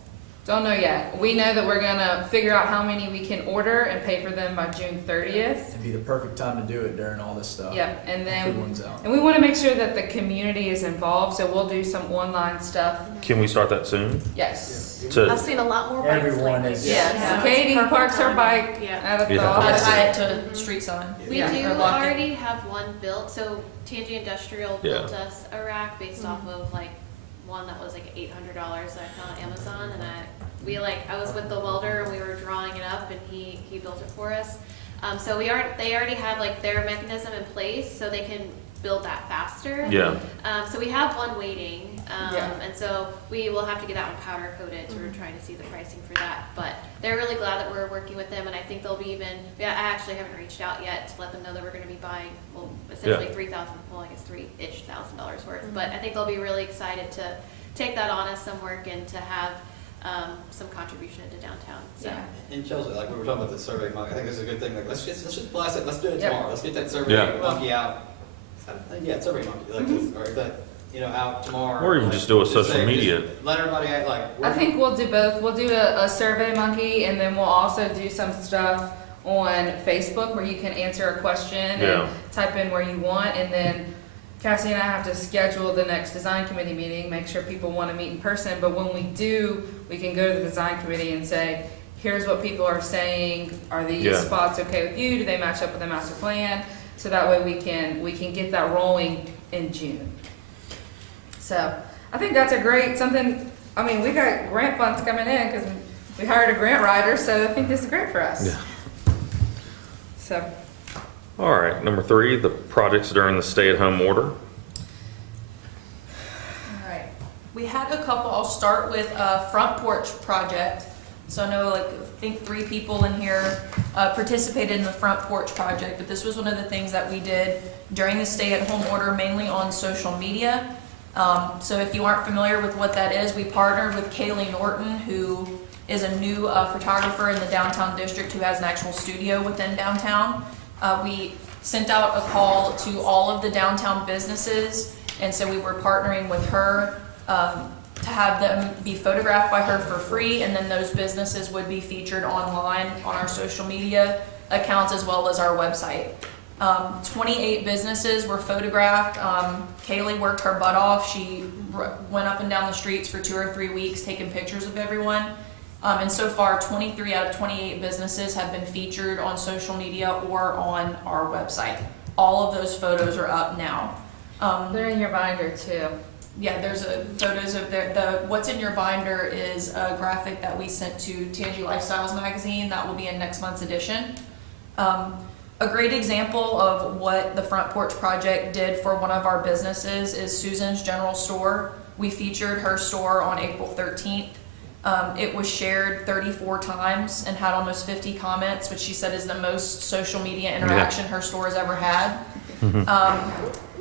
Don't know yet. We know that we're gonna figure out how many we can order and pay for them by June 30th. It'd be the perfect time to do it during all this stuff. Yep, and then Everyone's out. we want to make sure that the community is involved, so we'll do some online stuff. Can we start that soon? Yes. I've seen a lot more bikes Everyone lately. is- Yes. Yeah, it's Katie perfect parks her timing. bike Yeah. at the Yeah. office. Tie it to street sign. We Yeah, do or lock it. already have one built, so Tangi Industrial Yeah. built us a rack based off of like one that was like $800 that I found on Amazon, and I was with the welder and we were drawing it up, and he built it for us. So they already have like their mechanism in place, so they can build that faster. Yeah. So we have one waiting, Yeah. and so we will have to get that one powder coated, so we're trying to see the pricing for that. But they're really glad that we're working with them, and I think they'll be I actually haven't reached out yet to let them know that we're gonna be buying, well, essentially $3,000 worth. But I think they'll be really excited to take that on as some work and to have some contribution into downtown, so. Yeah. In Chelsea, like we were talking about the survey monkey, I think this is a good thing, like, let's just blast it, let's do it Yep. tomorrow, let's get that survey Yeah. monkey out. Yeah, survey monkey, like, or that, out tomorrow. Or you can like, just do a say, social media. Let everybody act like. I think we'll do both. We'll do a survey monkey, and then we'll also do some stuff on Facebook where you can answer a question Yeah. and type in where you want, and then Cassie and I have to schedule the next design committee meeting, make sure people want to meet in person, but when we do, we can go to the design committee and say, here's what people are saying, are these Yeah. spots okay with you, do they match up with the master plan? So that way we can get that rolling in June. So, I think that's something, we got grant funds coming in, because we hired a grant writer, so I think this is great for us. Yeah. So, All right, number 3, the projects during the stay-at-home order. Alright, we had a couple, I'll start with front porch project. So I know I think 3 people in here participated in the front porch project, but this was one of the things that we did during the stay-at-home order, mainly on social media. So if you aren't familiar with what that is, we partnered with Kaylee Norton, who is a new photographer in the downtown district who has an actual studio within downtown. We sent out a call to all of the downtown businesses, and so we were partnering with her to have them be photographed by her for free, and then those businesses would be featured online on our social media accounts as well as our website. 28 businesses were photographed. Kaylee worked her butt off. She went up and down the streets for 2 or 3 weeks taking pictures of everyone. And so far, 23 out of 28 businesses have been featured on social media or on our website. All of those photos are up now. they're in your binder too. Yeah, there's photos of what's in your binder is a graphic that we sent to Tangi Lifestyles magazine that will be in next month's edition. A great example of what the Front Porch Project did for one of our businesses is Susan's General Store. We featured her store on April 13th. It was shared 34 times and had almost 50 comments, which she said is the most social media interaction her store has ever had.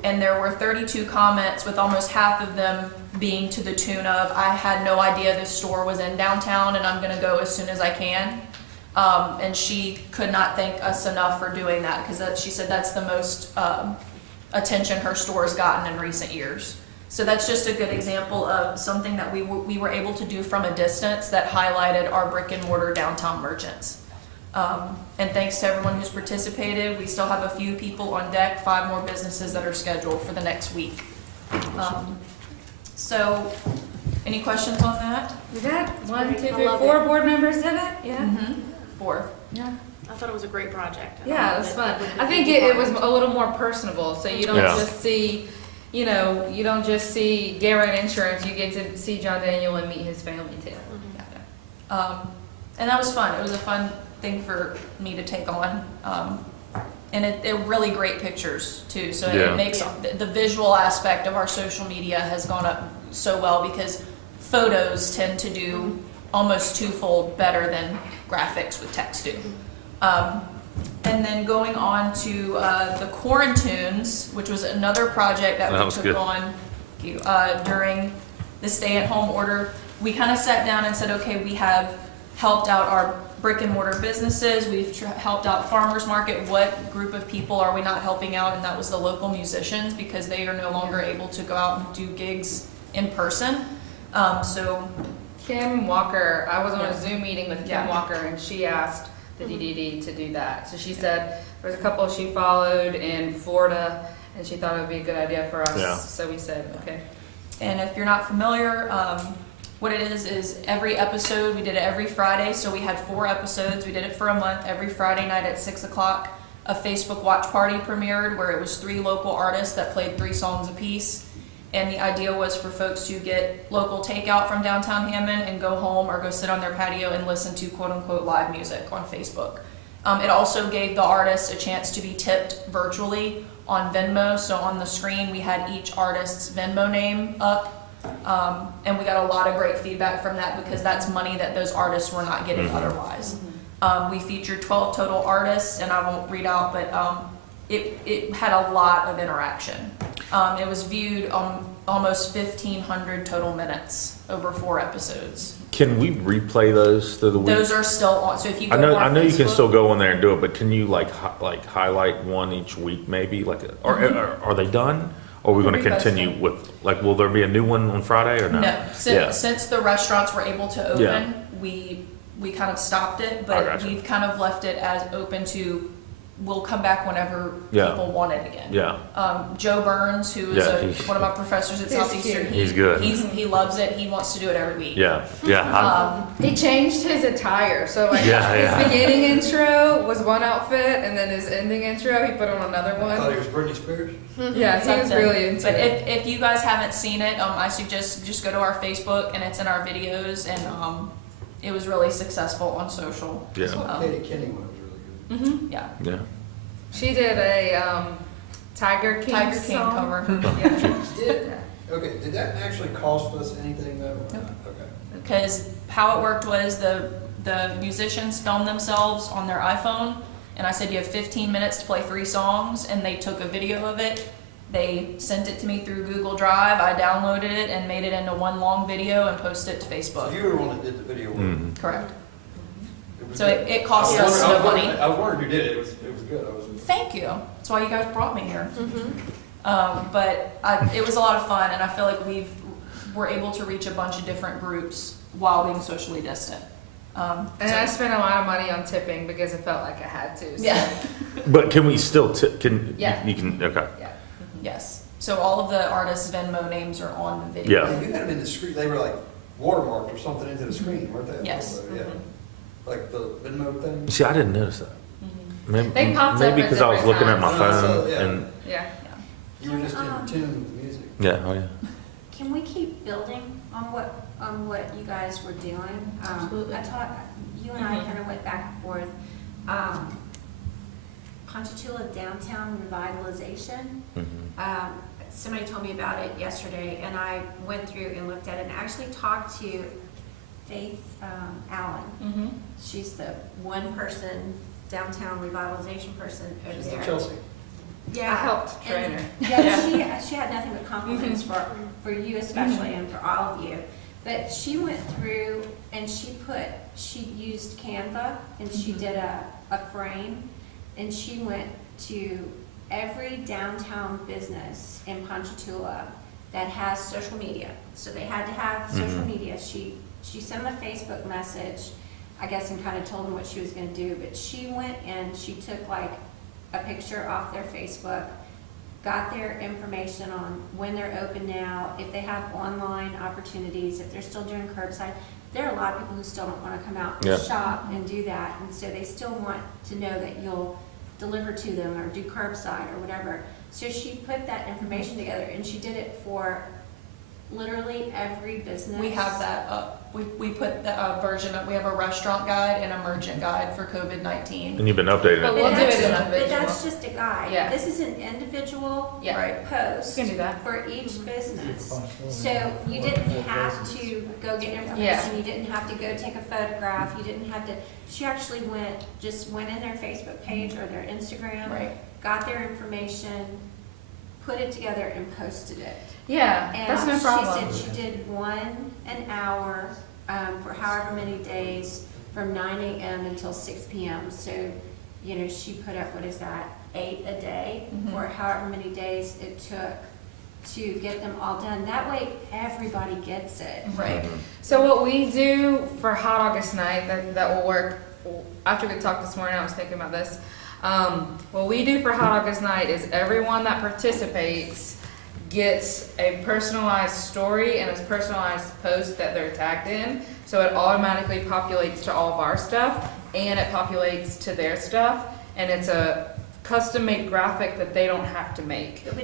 And there were 32 comments, with almost half of them being to the tune of, I had no idea this store was in downtown and I'm gonna go as soon as I can. And she could not thank us enough for doing that, because she said that's the most attention her store has gotten in recent years. So that's just a good example of something that we were able to do from a distance that highlighted our brick and mortar downtown merchants. And thanks to everyone who's participated. We still have a few people on deck, 5 more businesses that are scheduled for the next week. So, any questions on that? We got 1, 2, I 3, love 4 it. board members in it? Yeah. 4. Yeah. I thought it was a great project. Yeah, it was fun. I think it was a little more personable, so you don't Yeah. just see, you don't just see Garrett Insurance, you get to see John Daniel and meet his family too. And that was fun. It was a fun thing for me to take on. And it really great pictures too. So Yeah. it makes the visual aspect of our social media has gone up so well, because photos tend to do almost twofold better than graphics with text do. And then going on to the Quarantunes, which was another project that That we was took good. on during the stay-at-home order. We kind of sat down and said, okay, we have helped out our brick and mortar businesses, we've helped out farmers market. What group of people are we not helping out? And that was the local musicians, because they are no longer able to go out and do gigs in person. So Kim Walker, I was on Yeah. a Zoom meeting with Kim Yeah. Walker, and she asked the DDD to do that. So she said there was a couple she followed in Florida, and she thought it would be a good idea for us. Yeah. So we said, okay. And if you're not familiar, what it is every episode, we did it every Friday, so we had 4 episodes. We did it for a month. Every Friday night at 6 o'clock, a Facebook watch party premiered, where it was 3 local artists that played 3 songs apiece. And the idea was for folks to get local takeout from downtown Hammond and go home or go sit on their patio and listen to quote-unquote live music on Facebook. It also gave the artists a chance to be tipped virtually on Venmo. So on the screen, we had each artist's Venmo name up. And we got a lot of great feedback from that, because that's money that those artists were not getting otherwise. We featured 12 total artists, and I won't read out, but it had a lot of interaction. It was viewed almost 1,500 total minutes over 4 episodes. Can we replay those through the week? Those are still on, so if you go I know, on I know you can Facebook- still go on there and do it, but can you like highlight one each week maybe? Like, are they done? Or are we gonna They're continue reposted. with, like, will there be a new one on Friday or no? No, Yeah. since the restaurants were able to open, Yeah. we kind of stopped it, I but gotcha. we've kind of left it as open to, we'll come back whenever Yeah. people want it again. Yeah, Joe Burns, who is Yeah, he's- one of my professors at He's Southeastern, cute. He's good. He loves it. He wants to do it every week. yeah, yeah. He changed his attire, so like Yeah, his yeah. beginning intro was one outfit, and then his ending intro he put on another I thought one. he was Britney Spears. Yeah, he was Something. really into But it. if you guys haven't seen it, I suggest just go to our Facebook, and it's in our videos, and it was really successful on social. Yeah, Katie Kinney one was really good. Yeah. yeah. She did a Tiger King Tiger King song. cover. Did, okay, did that actually cost us anything though? Nope. Okay. Because how it worked was the musicians filmed themselves on their iPhone, and I said you have 15 minutes to play 3 songs, and they took a video of it. They sent it to me through Google Drive. I downloaded it and made it into one long video and posted it to So Facebook. you were the one that did the video work. Mhm. Correct. It was So good. it cost I was us wondering- no money. I was wondering who did it. It was good. I was. Thank you. That's why you guys brought me here. Mm-hmm. But it was a lot of fun, and I feel like we're able to reach a bunch of different groups while being socially distant. And So- I spent a lot of money on tipping because it felt like I had to. So. Yeah. But can we still, Yeah. you can, okay. Yeah. Yes. So all of the artists' Venmo names are on the video. Yeah. Yeah, you had them in the screen. They were like watermarked or something into the screen, weren't they? Yes. Yeah. Like the Venmo thing. See, I didn't notice that. Maybe, They popped up maybe at because I was different looking at my times. phone Yeah. and, Yeah. You were just in tune with the music. yeah, oh yeah. Can we keep building on what you guys were doing? Absolutely. I taught, you and I Mhm. kind of went back and forth. Ponchatoula Downtown Revitalization. Mhm. Somebody told me about it yesterday, and I went through and looked at it and actually talked to Faith Allen. Mm-hmm. She's the one person, downtown revitalization person over She's there. the Chelsea. Yeah. I helped train And- her. Yeah, she had nothing but compliments for you especially and for all of you. But she went through and she used Canva and she did a frame, and she went to every downtown business in Ponchatoula that has social media. So they had to have social media. She sent them a Facebook message, I guess, and kind of told them what she was gonna do, but she went and she took like a picture off their Facebook, got their information on when they're open now, if they have online opportunities, if they're still doing curbside. There are a lot of people who still don't wanna come out Yeah. and shop and do that, and so they still want to know that you'll deliver to them or do curbside or whatever. So she put that information together, and she did it for literally every business. We have that up. We put the version up. We have a restaurant guide and a merchant guide for COVID-19. And you've been updating But it. we'll do it But individual. that's just a guide. Yeah. This is an individual Yeah. Right. post You can do that. for each business. So you didn't have to go get information, Yeah. you didn't have to go take a photograph, you didn't have to, she actually just went in their Facebook page or their Instagram, Right. got their information, put it together and posted it. Yeah, And that's no problem. she said she did an hour for however many days from 9 a.m. until 6 p.m. So, you know, she put up, what is that, 8 a day for however many days it took to get them all done. That way, everybody gets it. Right. So what we do for Hot August night, that will work, after we talked this morning, I was thinking about this. What we do for Hot August night is everyone that participates gets a personalized story and a personalized post that they're tagged in. So it automatically populates to all of our stuff, and it populates to their stuff, and it's a custom-made graphic that they don't have to make. But we're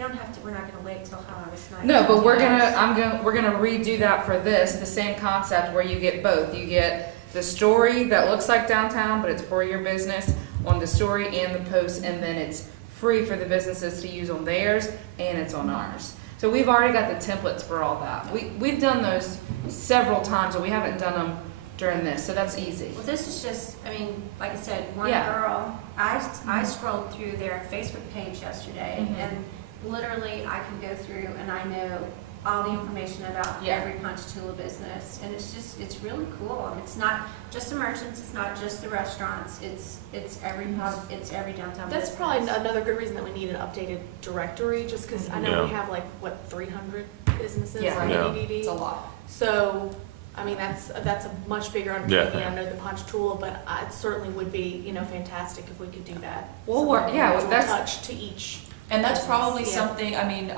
not gonna wait till Hot August night. No, to but do we're that. gonna redo that for this, the same concept where you get both. You get the story that looks like downtown, but it's for your business on the story and the post, and then it's free for the businesses to use on theirs, and it's on ours. So we've already got the templates for all that. We've done those several times, and we haven't done them during this, so that's easy. Well, this is just, I mean, like I said, one Yeah. girl, I scrolled through their Facebook page yesterday, Mhm. and literally I can go through and I know all the information about Yeah. every Ponchatoula business, and it's really cool. It's not just the merchants, it's not just the restaurants, it's every downtown business. That's probably another good reason that we need an updated directory, just because I know we Yeah. have like, what, 300 businesses Yeah. in Yeah. DDD? It's a lot. So, I mean, that's a much bigger undertaking. I know the Ponchatoula, but it certainly would be, fantastic if we could do that. We'll Some work- yeah, individual that's- touch to each. And that's probably Yeah. something, I mean,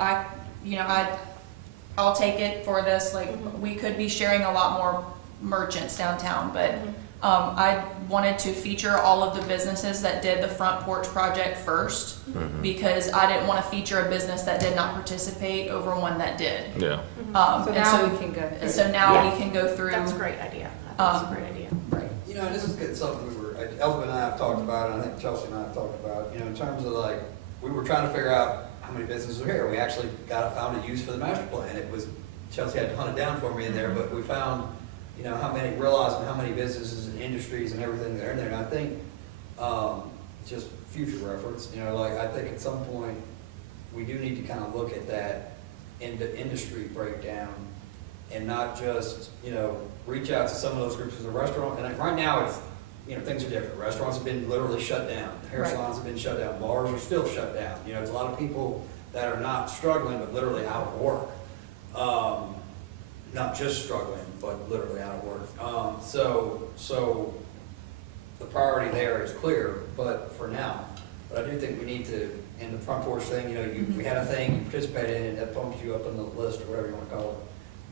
I'll take it for this, like, we could be sharing a lot more merchants downtown, but I wanted to feature all of the businesses that did the front porch project first, because I didn't want to feature a business that did not participate over one that did. Yeah. So And now we can go and through. so now Yeah. we can go through. That's a great idea. I think it's a great idea. Right. You know, this is good, something Elspeth and I have talked about, and I think Chelsea and I have talked about, in terms of like, we were trying to figure out how many businesses are here. We actually found a use for the master plan. It was, Chelsea had to hunt it down for me in there, but we found, realizing how many businesses and industries and everything that are in there. And I think, just future reference, I think at some point, we do need to kind of look at that industry breakdown and not just, reach out to some of those groups as a restaurant. And right now, it's, things are different. Restaurants have been literally shut down. Hair Right. salons have been shut down. Bars are still shut down. There's a lot of people that are not struggling, but literally out of work. Not just struggling, but literally out of work. So the priority there is clear, but for now. But I do think we need to, in the front porch thing, we had a thing, you participated in it, that bumped you up on the list, or whatever you want to call it.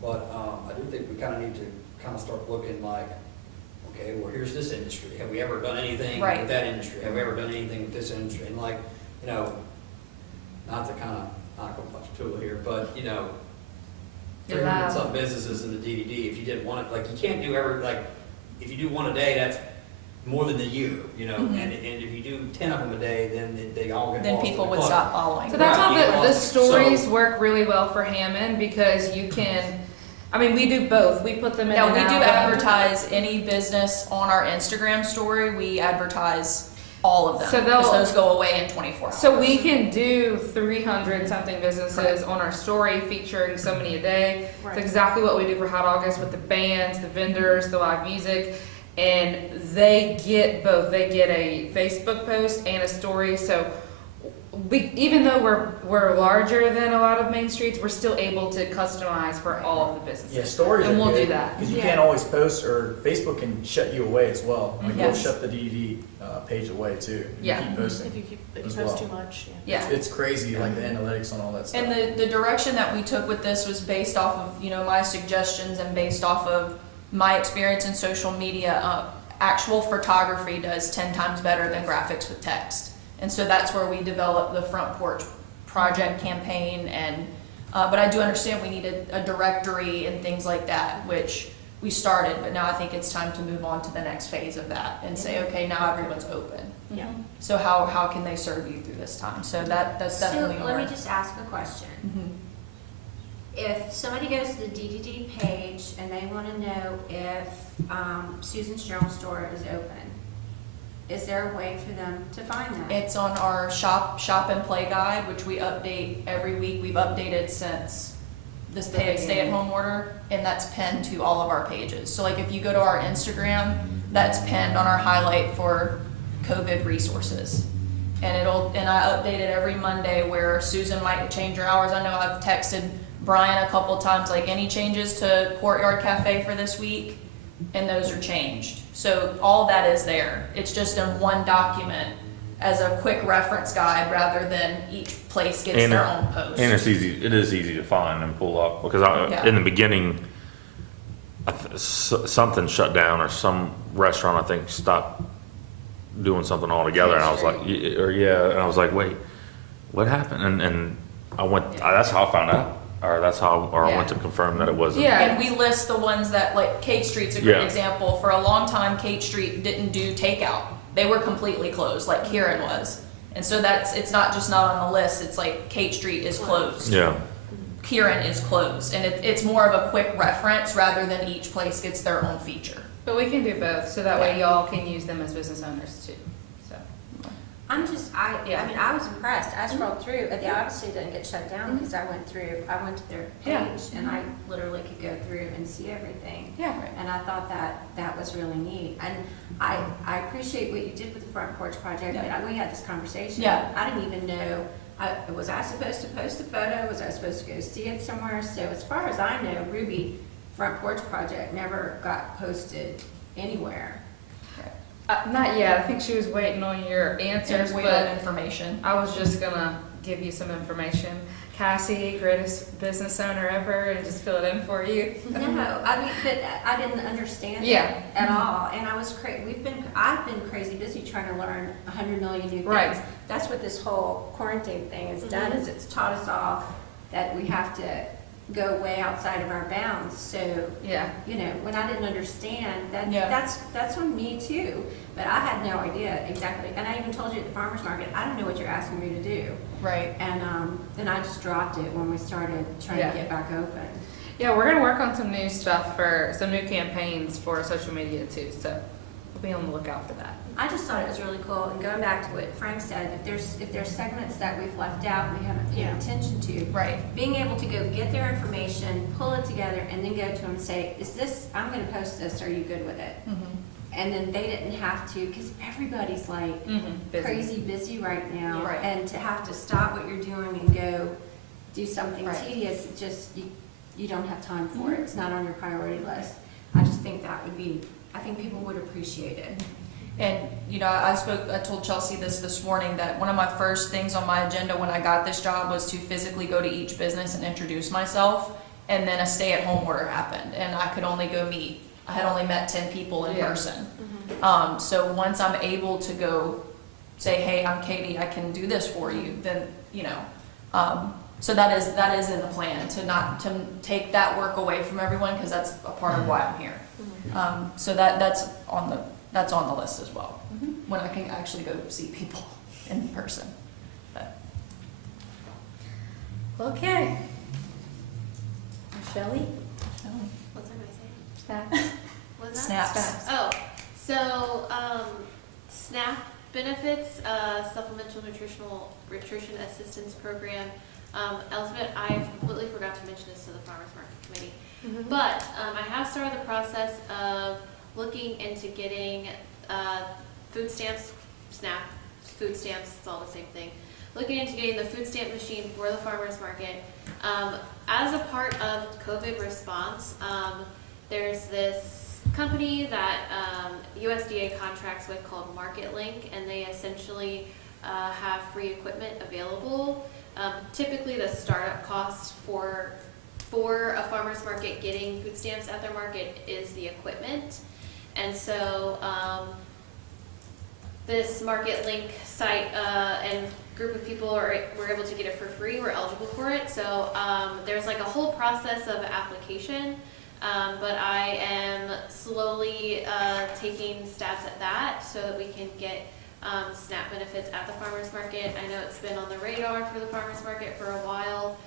But I do think we kind of need to kind of start looking like, okay, well, here's this industry. Have we ever done anything Right. with that industry? Have we ever done anything with this industry? And like, not to kind of knock a bunch of tool here, but, You're 300 loud. some businesses in the DDD, if you didn't want it, like, you can't do if you do one a day, that's more than a year, and if you do 10 of them a day, then they all get Then lost in people the would clutter. stop following. So that's Right, how you the lost it. stories So- work really well for Hammond, because you can I mean, we do both. We put them in. Now, and we do out. advertise any business on our Instagram story. We advertise all of them, So because they'll- those go away in 24 hours. So we can do 300 something businesses on our story featuring so many a day. Right. It's exactly what we do for Hot August with the bands, the vendors, the live music. And they get both. They get a Facebook post and a story. So we, even though we're larger than a lot of main streets, we're still able to customize for all of the businesses. Yeah, stories And are we'll good, do that. because you Yeah. can't always post, or Facebook can shut you away as well. Like they'll Yes. shut the DDD page away too. If Yeah. You keep posting. If you As post well. too much, Yeah. It's crazy, like the analytics on all that stuff. And the direction that we took with this was based off of, my suggestions and based off of my experience in social media. Actual photography does 10 times better than graphics with text. And so that's where we developed the Front Porch Project campaign. And but I do understand we needed a directory and things like that, which we started, but now I think it's time to move on to the next phase of that and say, okay, now everyone's open. yeah. So how can they serve you through this time? So that's So definitely let me where. just ask a question. Mhm. If somebody goes to the DDD page and they want to know if Susan's General Store is open, is there a way for them to find that? It's on our shop and play guide, which we update every week. We've updated since this stay-at-home order, and that's pinned to all of our pages. So like if you go to our Instagram, that's pinned on our highlight for COVID resources. And I update it every Monday where Susan might change her hours. I know I've texted Brian a couple times, like, any changes to Courtyard Cafe for this week, and those are changed. So all that is there. It's just in one document as a quick reference guide rather than each place gets And their it- own post. And it is easy to find and pull up, because Yeah. in the beginning, something shut down, or some restaurant, I think, stopped doing something altogether, and I was like, and I was like, wait, what happened? And I went, that's how I found out, or I went to confirm that it wasn't. Yeah. And we list the ones that, like, Kate Street's a great Yeah. example. For a long time, Kate Street didn't do takeout. They were completely closed, like Kieran was. And so it's not just not on the list, it's like Kate Street is closed. Yeah. Kieran is closed, and it's more of a quick reference rather than each place gets their own feature. But we can do both, so that way y'all can use them as business owners too. So. I'm just, I Yeah. mean, I was impressed. I scrolled through, it obviously didn't get shut down because I went to their Yeah. page and I literally could go through and see everything. Yeah. And I thought that was really neat. And I appreciate what you did with the Front Porch Project, Yeah. but we had this conversation. Yeah. I didn't even know, was I supposed to post a photo? Was I supposed to go see it somewhere? So as far as I know, Ruby Front Porch Project never got posted anywhere. Not yet. I think she was waiting on your answers, Just wait on but information. I was just gonna give you some information. Cassie, greatest business owner ever, and just fill it in for you. No, I mean, but I didn't understand it Yeah. at all, and I was I've been crazy busy trying to learn 100 million new things. Right. That's what this whole quarantine thing has done, is it's taught us all that we have to go way outside of our bounds. So, Yeah. when I didn't understand, Yeah. that's on me too. But I had no idea exactly, and I even told you at the farmer's market, I don't know what you're asking me to do. Right. And then I just dropped it when we started trying Yeah. to get back open. Yeah, we're gonna work on some new stuff for some new campaigns for social media too. So we'll be on the lookout for that. I just thought it was really cool, and going back to what Frank said, if there's segments that we've left out, we haven't paid Yeah. attention to, Right. being able to go get their information, pull it together, and then go to them and say, I'm gonna post this, are you good with it? Mm-hmm. And then they didn't have to, because everybody's like Busy. crazy busy right now, Right. and to have to stop what you're doing and go do something Right. tedious, it just, you don't have time for it, it's not on your priority list. I just think I think people would appreciate it. And, I told Chelsea this morning, that one of my first things on my agenda when I got this job was to physically go to each business and introduce myself. And then a stay-at-home order happened, and I could only go meet. I had only met 10 people in Yeah. person. So once I'm able to go say, hey, I'm Katie, I can do this for you, then, so that is in the plan, to take that work away from everyone, because that's a part of why I'm here. So that's on the list as well, when I can actually go see people in person. But Okay. Shelley? Shelley. Was that? Snaps. Oh, so, SNAP benefits, supplemental nutrition assistance program. Elizabeth, I completely forgot to mention this to the Farmers Market Committee. But, I have started the process of looking into getting, food stamps, SNAP, food stamps, it's all the same thing. Looking into getting the food stamp machine for the farmers market. As a part of COVID response, there's this company that USDA contracts with called MarketLink, and they essentially have free equipment available. Typically, the startup cost for a farmer's market getting food stamps at their market is the equipment. And so this MarketLink site and group of people were able to get it for free, we're eligible for it. So there's like a whole process of application, but I am slowly taking stabs at that so that we can get SNAP benefits at the farmer's market. I know it's been on the radar for the farmer's market for a while,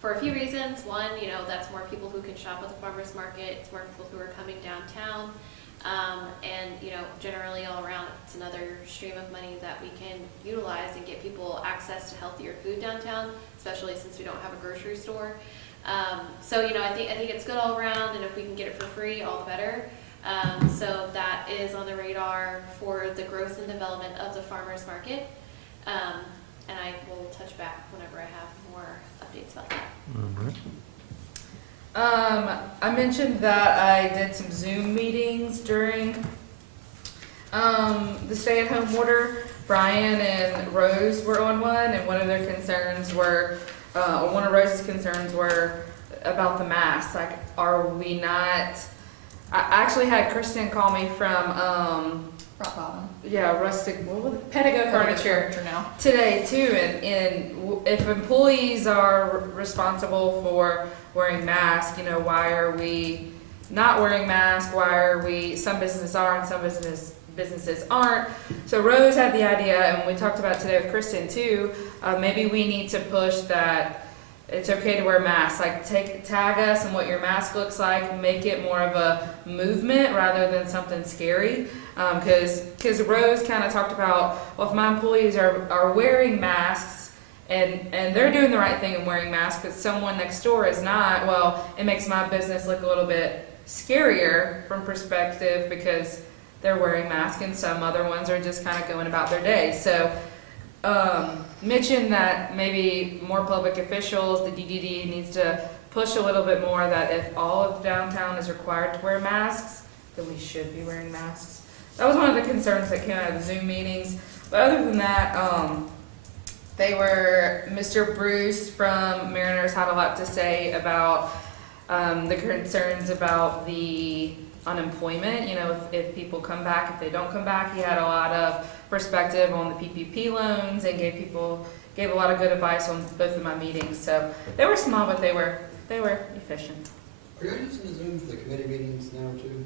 for a few reasons. One, that's more people who can shop at the farmer's market, it's more people who are coming downtown. And generally all around, it's another stream of money that we can utilize and get people access to healthier food downtown, especially since we don't have a grocery store. So I think it's good all around, and if we can get it for free, all the better. So that is on the radar for the growth and development of the farmers market. And I will touch back whenever I have more updates about that. I mentioned that I did some Zoom meetings during the stay-at-home order. Brian and Rose were on one, and one of their concerns were, one of Rose's concerns were about the masks. Like, are we not? I actually had Kristen call me from Rock Bottom. Yeah, rustic, what was it? Pedigo Furniture now. Today too, and if employees are responsible for wearing masks, why are we not wearing masks? Why are we? Some businesses are, and some businesses aren't. So Rose had the idea, and we talked about today with Kristen too. Maybe we need to push that. It's okay to wear masks. Like, tag us and what your mask looks like. Make it more of a movement rather than something scary. Because Rose kind of talked about, well, if my employees are wearing masks and they're doing the right thing in wearing masks, but someone next door is not, well, it makes my business look a little bit scarier from perspective because they're wearing masks and some other ones are just kind of going about their day. So mentioned that maybe more public officials, the DDD needs to push a little bit more that if all of downtown is required to wear masks, then we should be wearing masks. That was one of the concerns that came out of the Zoom meetings. But other than that, Mr. Bruce from Mariners had a lot to say about the concerns about the unemployment. If people come back, if they don't come back, he had a lot of perspective on the PPP loans and gave a lot of good advice on both of my meetings. So they were small, but they were efficient. Are you using the Zoom for the committee meetings now too?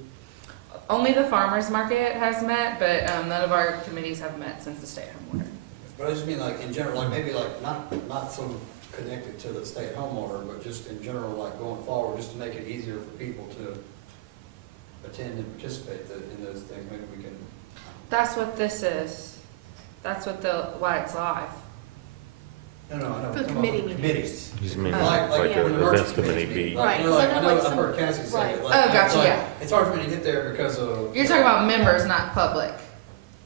Only the farmers market has met, but none of our committees have met since the stay-at-home order. But I just mean like in general, like maybe like not so connected to the stay-at-home order, but just in general, like going forward, just to make it easier for people to attend and participate in those things. Maybe we can. That's what this is. That's why it's live. No, I know. For the committee meetings. Committees. You just mean Like like yeah. when the the events nurses committee meet. be. Right. You know, like, So I like know, I've some- heard Cassie say right. it. Oh, Like, gotcha, it's like, yeah. it's hard for me to get there because of. You're talking about members, not public.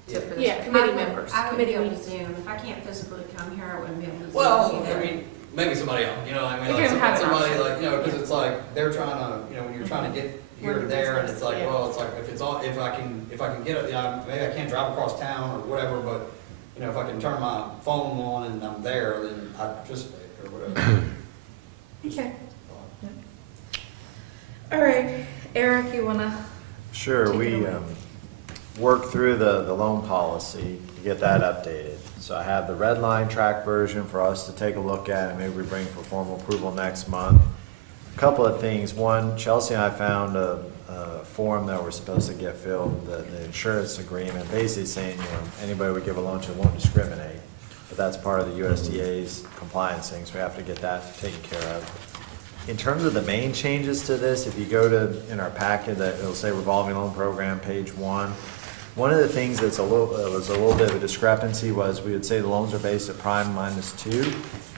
Yeah. Yeah, committee members. I wouldn't be Committee able to meetings. Zoom. If I can't physically come here, I wouldn't be able to Zoom. Well, either. I mean, maybe somebody else, We like can have an somebody option. like, because it's like, they're trying to, when you're trying to get here Run and your there, and business, it's like, yeah. well, it's like, if I can get it, maybe I can't drive across town or whatever, but, if I can turn my phone on and I'm there, then I participate or whatever. Okay. All right, Eric, you wanna? Sure, Take it we away. worked through the loan policy to get that updated. So I have the red line track version for us to take a look at, and maybe we bring for formal approval next month. A couple of things. One, Chelsea and I found a form that we're supposed to get filled, the insurance agreement, basically saying, anybody we give a loan to won't discriminate. But that's part of the USDA's compliance thing, so we have to get that taken care of. In terms of the main changes to this, if you go to, in our packet, that it'll say revolving loan program, page 1. One of the things that's was a little bit of a discrepancy was we would say the loans are based at prime minus 2.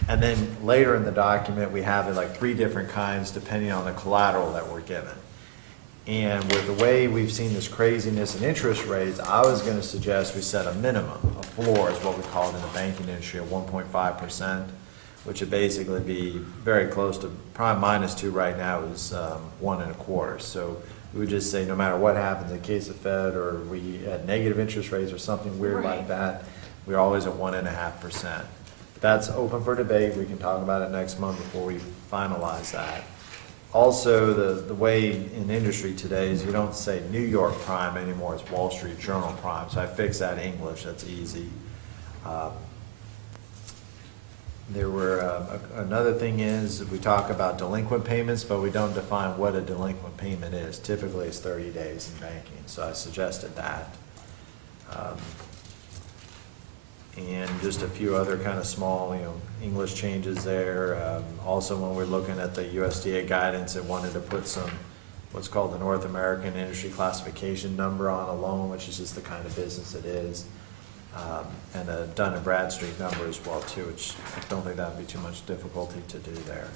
And then later in the document, we have it like 3 different kinds depending on the collateral that we're given. And with the way we've seen this craziness in interest rates, I was going to suggest we set a minimum, a floor is what we call it in the banking industry, of 1.5%, which would basically be very close to prime minus 2 right now is 1.25. So we would just say no matter what happens in case of Fed or we had negative interest rates or something weird like that, we're always at 1.5%. That's open for debate. We can talk about it next month before we finalize that. Also, the way in industry today is you don't say New York prime anymore, it's Wall Street Journal prime. So I fixed that in English, that's easy. There were, another thing is we talk about delinquent payments, but we don't define what a delinquent payment is. Typically it's 30 days in banking, so I suggested that. And just a few other kind of small, English changes there. Also, when we're looking at the USDA guidance, it wanted to put some, what's called the North American Industry Classification Number on a loan, which is just the kind of business it is. And a Dun & Bradstreet number as well too, which I don't think that would be too much difficulty to do there.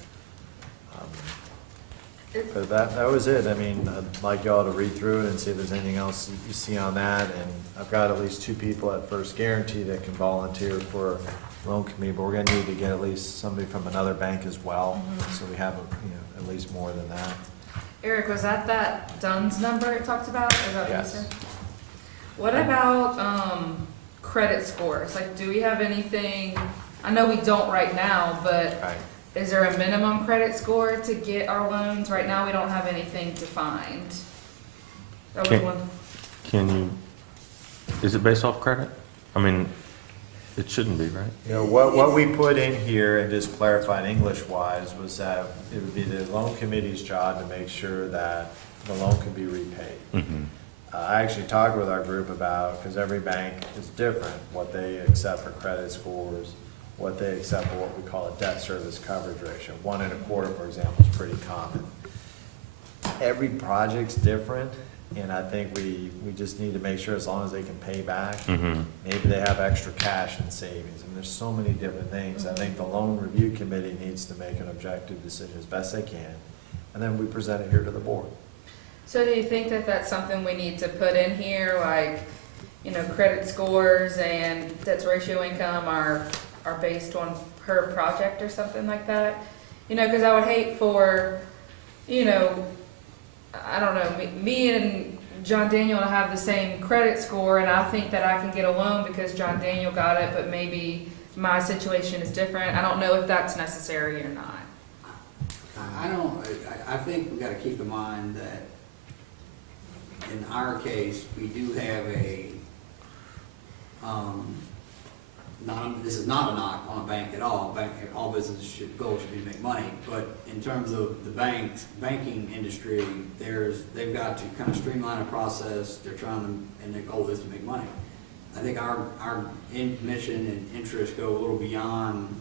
But that was it. I mean, I'd like y'all to read through it and see if there's anything else you see on that. And I've got at least 2 people at First Guarantee that can volunteer for loan committee, but we're gonna need to get at least somebody from another bank as well. So we have at least more than that. Eric, was that Dunn's number it talked about? Is that what you Yes. said? What about credit scores? Like, do we have anything? I know we don't right now, but Right. is there a minimum credit score to get our loans? Right now, we don't have anything defined. That was Okay. one. Can you, is it based off credit? I mean, it shouldn't be, right? What we put in here, and just clarified English-wise, was that it would be the loan committee's job to make sure that the loan could be repaid. Mm-hmm. I actually talked with our group about, because every bank is different, what they accept for credit scores, what they accept for what we call a debt service coverage ratio. 1.25, for example, is pretty common. Every project's different, and I think we just need to make sure as long as they can pay back, Mm-hmm. maybe they have extra cash and savings. And there's so many different things. I think the loan review committee needs to make an objective decision as best they can, and then we present it here to the board. So do you think that that's something we need to put in here, like, credit scores and debt to ratio income are based on per project or something like that? Because I would hate for, I don't know, me and John Daniel to have the same credit score, and I think that I can get a loan because John Daniel got it, but maybe my situation is different. I don't know if that's necessary or not. I think we gotta keep in mind that in our case, we do have this is not a knock on a bank at all. All businesses goal should be to make money. But in terms of the banking industry, they've got to kind of streamline a process. They're trying to, and their goal is to make money. I think our mission and interests go a little beyond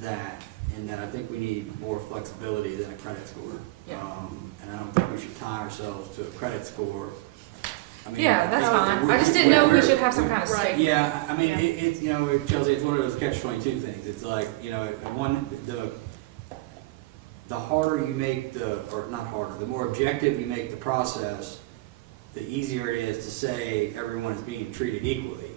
that, in that I think we need more flexibility than a credit score. Yeah. And I don't think we should tie ourselves to a credit score. I mean, Yeah, that's fine. I just didn't know if we should have some kind of Right. stake. Yeah, I mean, it's Chelsea, it's one of those catch-22 things. It's like, the harder you make or not harder, the more objective you make the process, the easier it is to say everyone is being treated equally.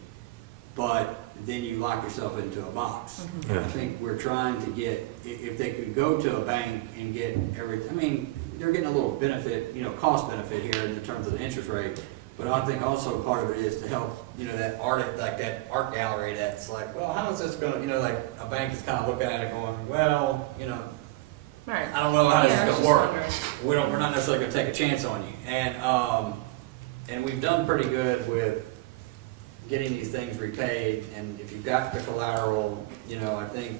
But then you lock yourself into a box. Mm-hmm. And I think we're trying to get, if they could go to a bank and get they're getting a little benefit, cost benefit here in terms of the interest rate. But I think also part of it is to help, that art gallery that's like, well, how is this going to, like a bank is kind of looking at it going, well, Right. I don't know how this Yeah, I is was going to just work. We're not necessarily going to take a chance on you. And we've done pretty good with getting these things repaid. And if you've got the collateral, I think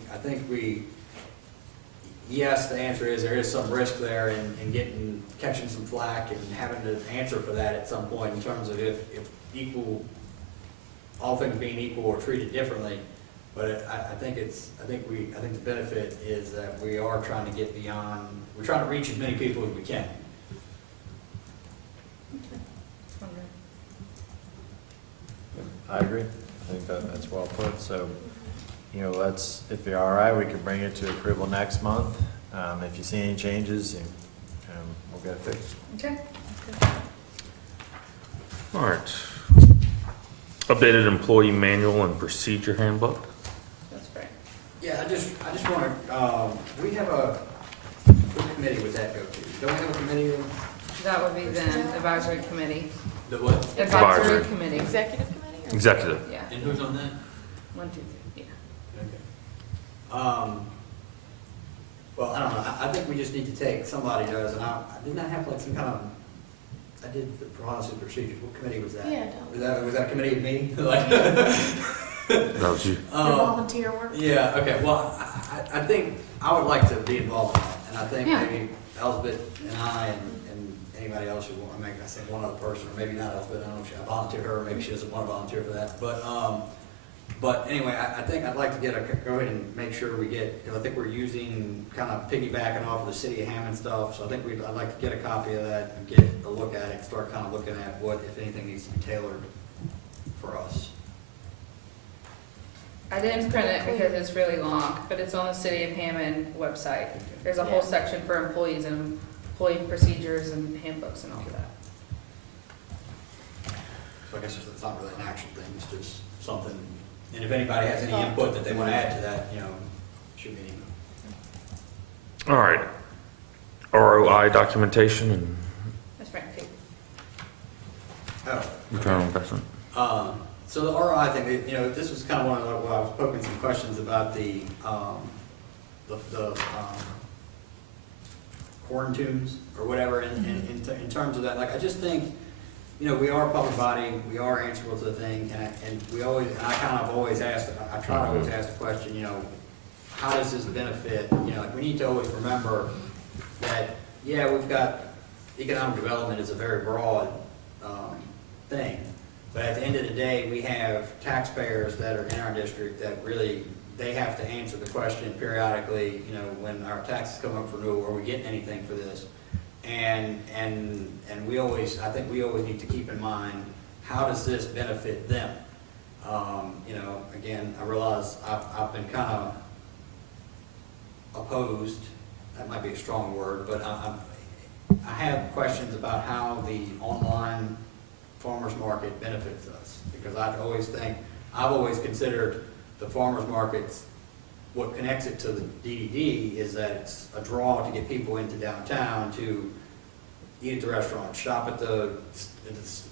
yes, the answer is there is some risk there in catching some flack and having to answer for that at some point in terms of if all things being equal or treated differently. But I think the benefit is that we are trying to get beyond, we're trying to reach as many people as we can. I agree. I think that's well put. So, you know, if you're all right, we can bring it to approval next month. If you see any changes, we'll get it fixed. Okay. All right. Updated employee manual and procedure handbook. That's great. Yeah, I just want to, we have what committee would that go to? Don't we have a committee? That would be then advisory committee. The what? Advisory Advisory. committee. Executive committee? Or? Executive. Yeah. And who's on that? 1, 2, 3. Yeah. Okay. Well, I don't know, I think we just need to take, somebody does, and didn't I have like some kind of, I did the policy procedures, what committee was that? Yeah, no. Was that a committee of me? Like, That was you. Your volunteer work? Yeah, okay, well, I think I would like to be involved in that, and I think Yeah. maybe Elizabeth and I and anybody else who want, I think one other person, or maybe not Elizabeth, I don't know if I volunteer her, or maybe she doesn't want to volunteer for that, but anyway, I think I'd like to go ahead and make sure we get, because I think we're using, kind of piggybacking off of the city of Hammond stuff, so I think I'd like to get a copy of that and get a look at it, start kind of looking at what, if anything, needs to be tailored for us. I didn't print it because it's really long, but it's on the City of Hammond website. There's a whole section for employees and employee procedures and handbooks and all of that. So I guess it's not really an action thing, it's just something, and if anybody has any input that they want to add to that, shoot me an email. All right. ROI documentation and That's right, too. Oh. return on investment. So the ROI thing, this was kind of one of the, where I was poking some questions about the quarantines or whatever in terms of that. Like, I just think, we are a public body, we are answerable to the thing, and I kind of always ask, I try to always ask the question, how does this benefit, like, we need to always remember that, yeah, we've got, economic development is a very broad thing, but at the end of the day, we have taxpayers that are in our district that really, they have to answer the question periodically, when our taxes come up for renewal, are we getting anything for this? And I think we always need to keep in mind, how does this benefit them? Again, I realize I've been kind of opposed, that might be a strong word, but I have questions about how the online farmer's market benefits us, because I've always considered the farmer's markets, what connects it to the DDD is that it's a draw to get people into downtown to eat at the restaurant, shop at the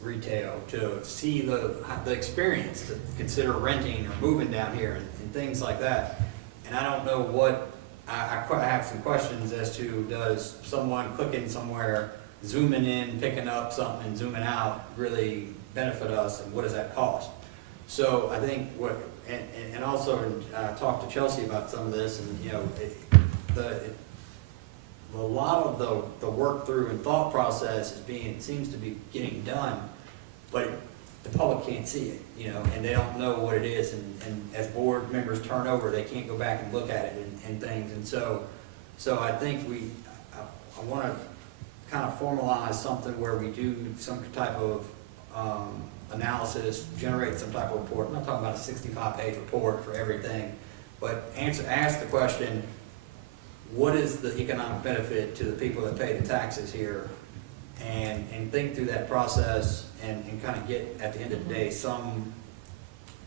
retail, to see the experience, to consider renting or moving down here and things like that. And I don't know what, I have some questions as to, does someone clicking somewhere, zooming in, picking up something and zooming out really benefit us, and what does that cost? So I think and also talked to Chelsea about some of this, and a lot of the work through and thought process seems to be getting done, but the public can't see it, and they don't know what it is, and as board members turn over, they can't go back and look at it and things, and so I think I want to kind of formalize something where we do some type of analysis, generate some type of report. I'm not talking about a 65-page report for everything, but ask the question, what is the economic benefit to the people that pay the taxes here? And think through that process and kind of get, at the end of the day, some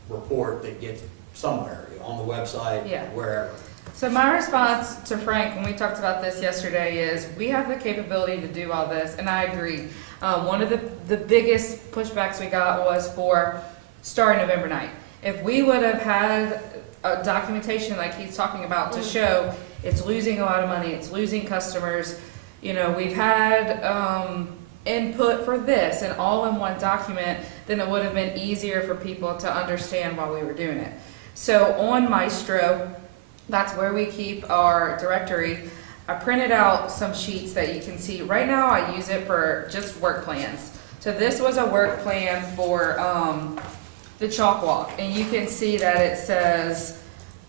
report that gets somewhere, on the website, wherever. So my response to Frank when we talked about this yesterday is, we have the capability to do all this, and I agree. One of the biggest pushbacks we got was for starting November night. If we would have had a documentation like he's talking about to show it's losing a lot of money, it's losing customers, we've had input for this and all in one document, then it would have been easier for people to understand while we were doing it. So on Maestro, that's where we keep our directory. I printed out some sheets that you can see. Right now I use it for just work plans. So this was a work plan for the chalk walk, and you can see that it says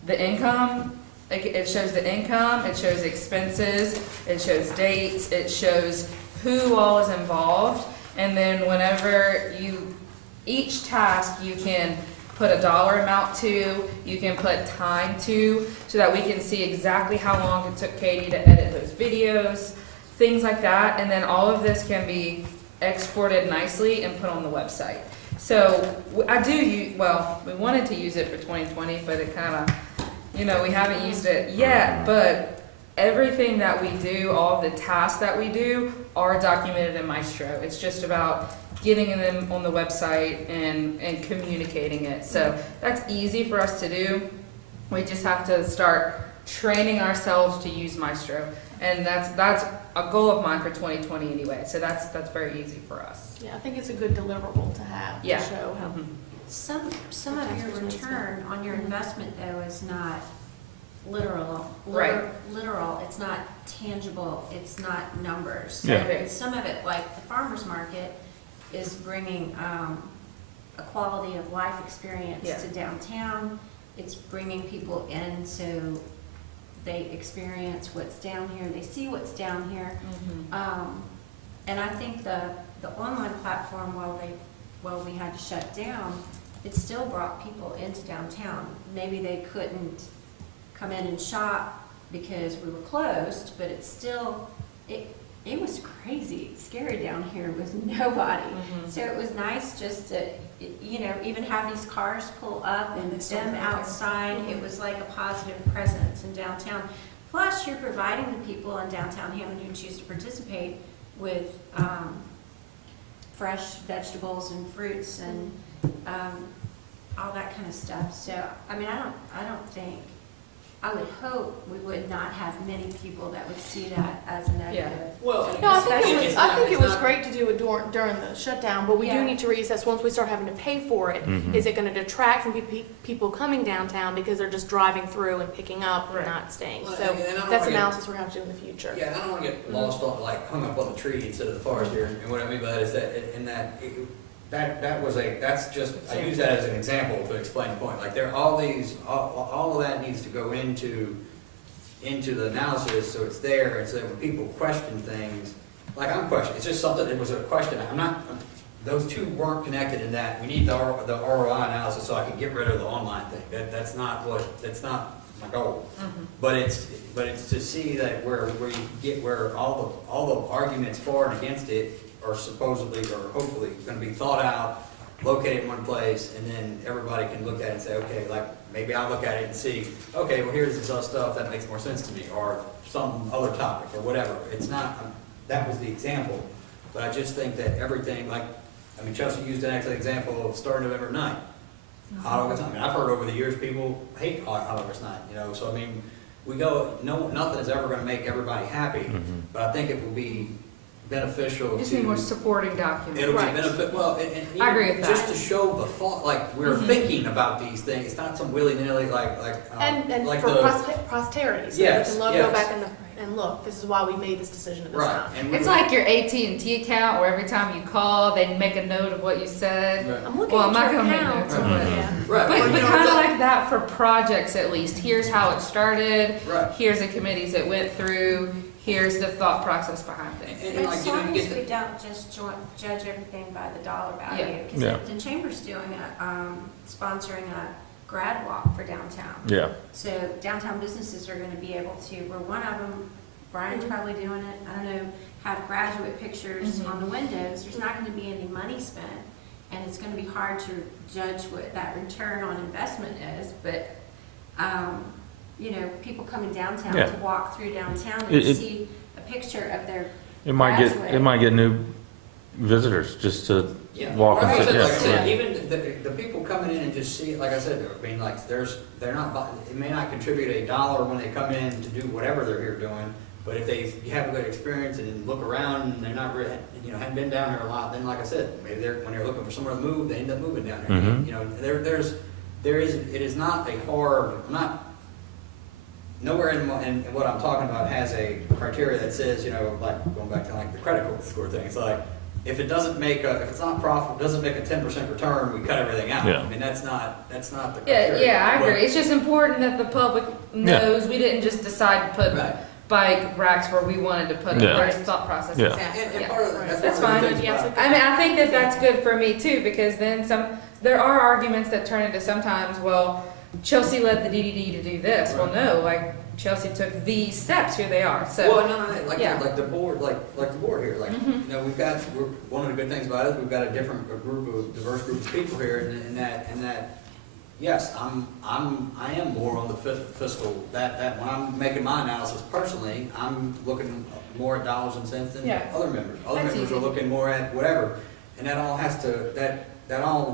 the income, it shows the income, it shows expenses, it shows dates, it shows who all is involved. And then whenever each task you can put a dollar amount to, you can put time to, so that we can see exactly how long it took Katie to edit those videos, things like that. And then all of this can be exported nicely and put on the website. So we wanted to use it for 2020, but it kind of, we haven't used it yet, but everything that we do, all the tasks that we do are documented in Maestro. It's just about getting them on the website and communicating it. So that's easy for us to do. We just have to start training ourselves to use Maestro. And that's a goal of mine for 2020 anyway. So that's very easy for us. Yeah, I think it's a good deliverable to have to Yeah. show how. Mhm. Some of your return on your investment though is not literal. Right. Literal, it's not tangible, it's not numbers. So Yeah. some of it, like the farmer's market, is bringing a quality of life experience Yeah. to downtown. It's bringing people in so they experience what's down here, they see what's down here. And I think the online platform, while we had to shut down, it still brought people into downtown. Maybe they couldn't come in and shop because we were closed, but it's still, it was crazy, scary down here with nobody. So it was nice just to, even have these cars pull up and them outside. It was like a positive presence in downtown. Plus, you're providing the people in downtown Hammond who choose to participate with fresh vegetables and fruits and all that kind of stuff. So, I mean, I would hope we would not have many people that would see that as a negative. Well, No, I think it was not- great to do it during the shutdown, but we do Yeah. need to reassess once we start having to pay for it. Is it gonna detract from people coming downtown because they're just driving through and picking up and Right. not staying? Well, So and I don't that's wanna get- analysis we're gonna have to do in the future. Yeah, I don't wanna get lost on, like, hung up on the tree instead of the forest here, and what I mean by that is that's just, I use that as an example to explain the point, like, there are all of that needs to go into the analysis, so it's there, and so that when people question things, like I'm questioning, it's just something, it was a question, those two weren't connected in that, we need the ROI analysis so I can get rid of the online thing, that's not my goal. But it's to see that where you get, where all the arguments for and against it are supposedly or hopefully gonna be thought out, located in one place, and then everybody can look at it and say, okay, like, maybe I'll look at it and see, okay, well, here's this other stuff that makes more sense to me, or some other topic, or whatever. It's not, that was the example, but I just think that everything, like, I mean, Chelsea used an excellent example of Star November night. Hot August night. I mean, I've heard over the years people hate Hot August night, so I mean, nothing is ever gonna make everybody happy, but I think it will be beneficial to. Just need more supporting documents. It'll be Right. benefit, well, and I agree even with just that. to show the thought, like, we're thinking about these things, it's not some willy-nilly, And like for the, posterity, so Yes, we can go yes. back and look, this is why we made this decision at this right. time. And we It's were- like your AT&T account where every time you call, they make a note of what you said. Right. I'm looking Well, I'm at not your gonna make account. notes of it. Yeah. Right, But you know, kind of it's like that for projects at least. Here's how it started. Right. Here's the committees it went through. Here's the thought process behind things. And like, As you know, long you as get we don't just judge everything by the dollar value. Yeah. Because Yeah. the Chamber's doing sponsoring a grad walk for downtown. Yeah. So downtown businesses are gonna be able to, we're one of them, Brian's probably doing it, I don't know, have graduate pictures on the windows. There's not gonna be any money spent, and it's gonna be hard to judge what that return on investment is, but, people coming downtown Yeah. to walk through downtown and It- see a picture of their It might graduate. get new visitors just to Yeah. walk Like I and said, sit. like I said, Yeah. even the people coming in and just see, like I said, I mean, like, they're not, it may not contribute $1 when they come in to do whatever they're here doing, but if you have a good experience and look around and they're not really, haven't been down there a lot, then like I said, maybe when they're looking for somewhere to move, they end up moving down there. Mhm. It is not a hard, nowhere in what I'm talking about has a criteria that says, like, going back to like the credit score thing, it's like, if it doesn't make if it's not profitable, doesn't make a 10% return, we cut everything out. Yeah. I mean, that's not the Yeah, criteria. yeah, I But- agree. It's just important that the public knows we didn't just decide to put Right. bike racks where we wanted to put them. Yeah. There's thought process. Yeah. And Yeah. part of That's one of the fine. things Yeah, about- so- I mean, I think that that's good for me too, because then there are arguments that turn into sometimes, well, Chelsea led the DDD to do this. Well, no, like Chelsea took these steps, here they are, so. Well, no, like, yeah. like the board, like the board here, like, Mhm. you know, one of the good things about it, we've got a diverse group of people here, and that, yes, I am more on the fiscal, that when I'm making my analysis personally, I'm looking more at dollars and cents than Yeah. other members. Other That's members easy. are looking more at whatever, and that all has to,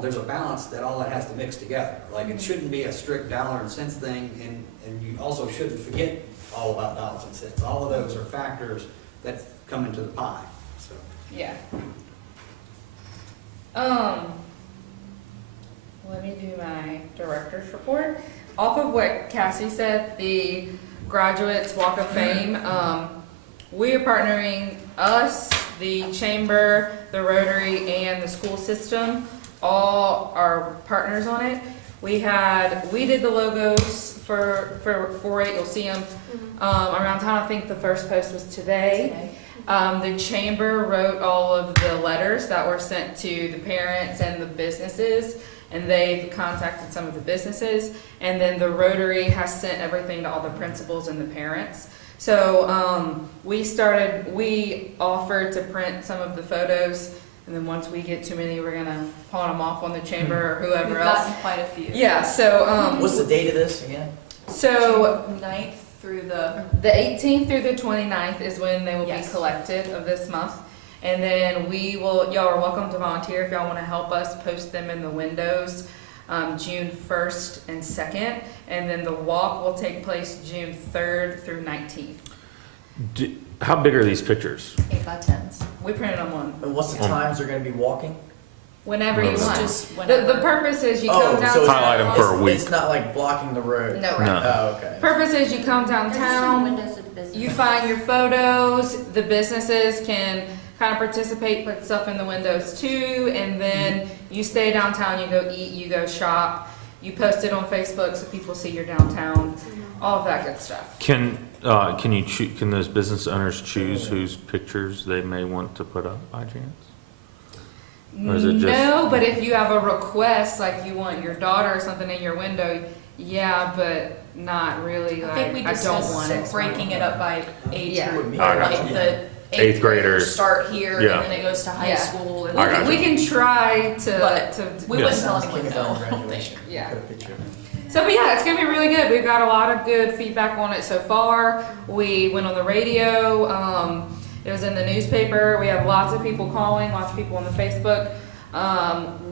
there's a balance that all that has to mix together. Like, it shouldn't be a strict dollar and cents thing, and you also shouldn't forget all about dollars and cents. All of those are factors that come into the pie, so. Yeah. Let me do my director's report. Off of what Cassie said, the Graduates Walk of Fame, we are partnering us, the Chamber, the Rotary, and the school system, all are partners on it. We did the logos for it, you'll see them around town. I think the first post was today. The chamber wrote all of the letters that were sent to the parents and the businesses, and they've contacted some of the businesses. And then the Rotary has sent everything to all the principals and the parents. So we offered to print some of the photos, and then once we get too many, we're gonna pawn them off on the chamber or whoever We've else. gotten quite a few. Yeah, so What's the date of this again? so 9th through the, the 18th through the 29th is when they will be Yes. collected of this month. And then y'all are welcome to volunteer if y'all want to help us post them in the windows, June 1st and 2nd. And then the walk will take place June 3rd through 19th. How big are these pictures? 8x10s. We printed them on And what's the times they're gonna be walking? whenever you Well, want. Just The whenever. purpose is you Oh, come so downtown. it's Highlight 'em for a week. It's not like blocking the road? No. No. Oh, okay. Purpose is you come They're just in the downtown. windows of the business. You find your photos, the businesses can kind of participate, put stuff in the windows too, and then you stay downtown, you go eat, you go shop, you post it on Facebook so people see you're downtown, all of that good stuff. Can those business owners choose whose pictures they may want to put up by chance? Or is it just- No, but if you have a request, like you want your daughter or something in your window, yeah, but not really, I like, think we I don't discussed want it. breaking it up by age Yeah. group. I got Like you. the Eighth graders. start here, Yeah. and then it goes to high Yeah. school. And I We got can, we can try to We Yeah. wouldn't tell Sounds anyone like a no, dumb I don't think. graduation. Yeah. Put a picture. So, but yeah, it's gonna be really good. We've got a lot of good feedback on it so far. We went on the radio, it was in the newspaper. We have lots of people calling, lots of people on the Facebook.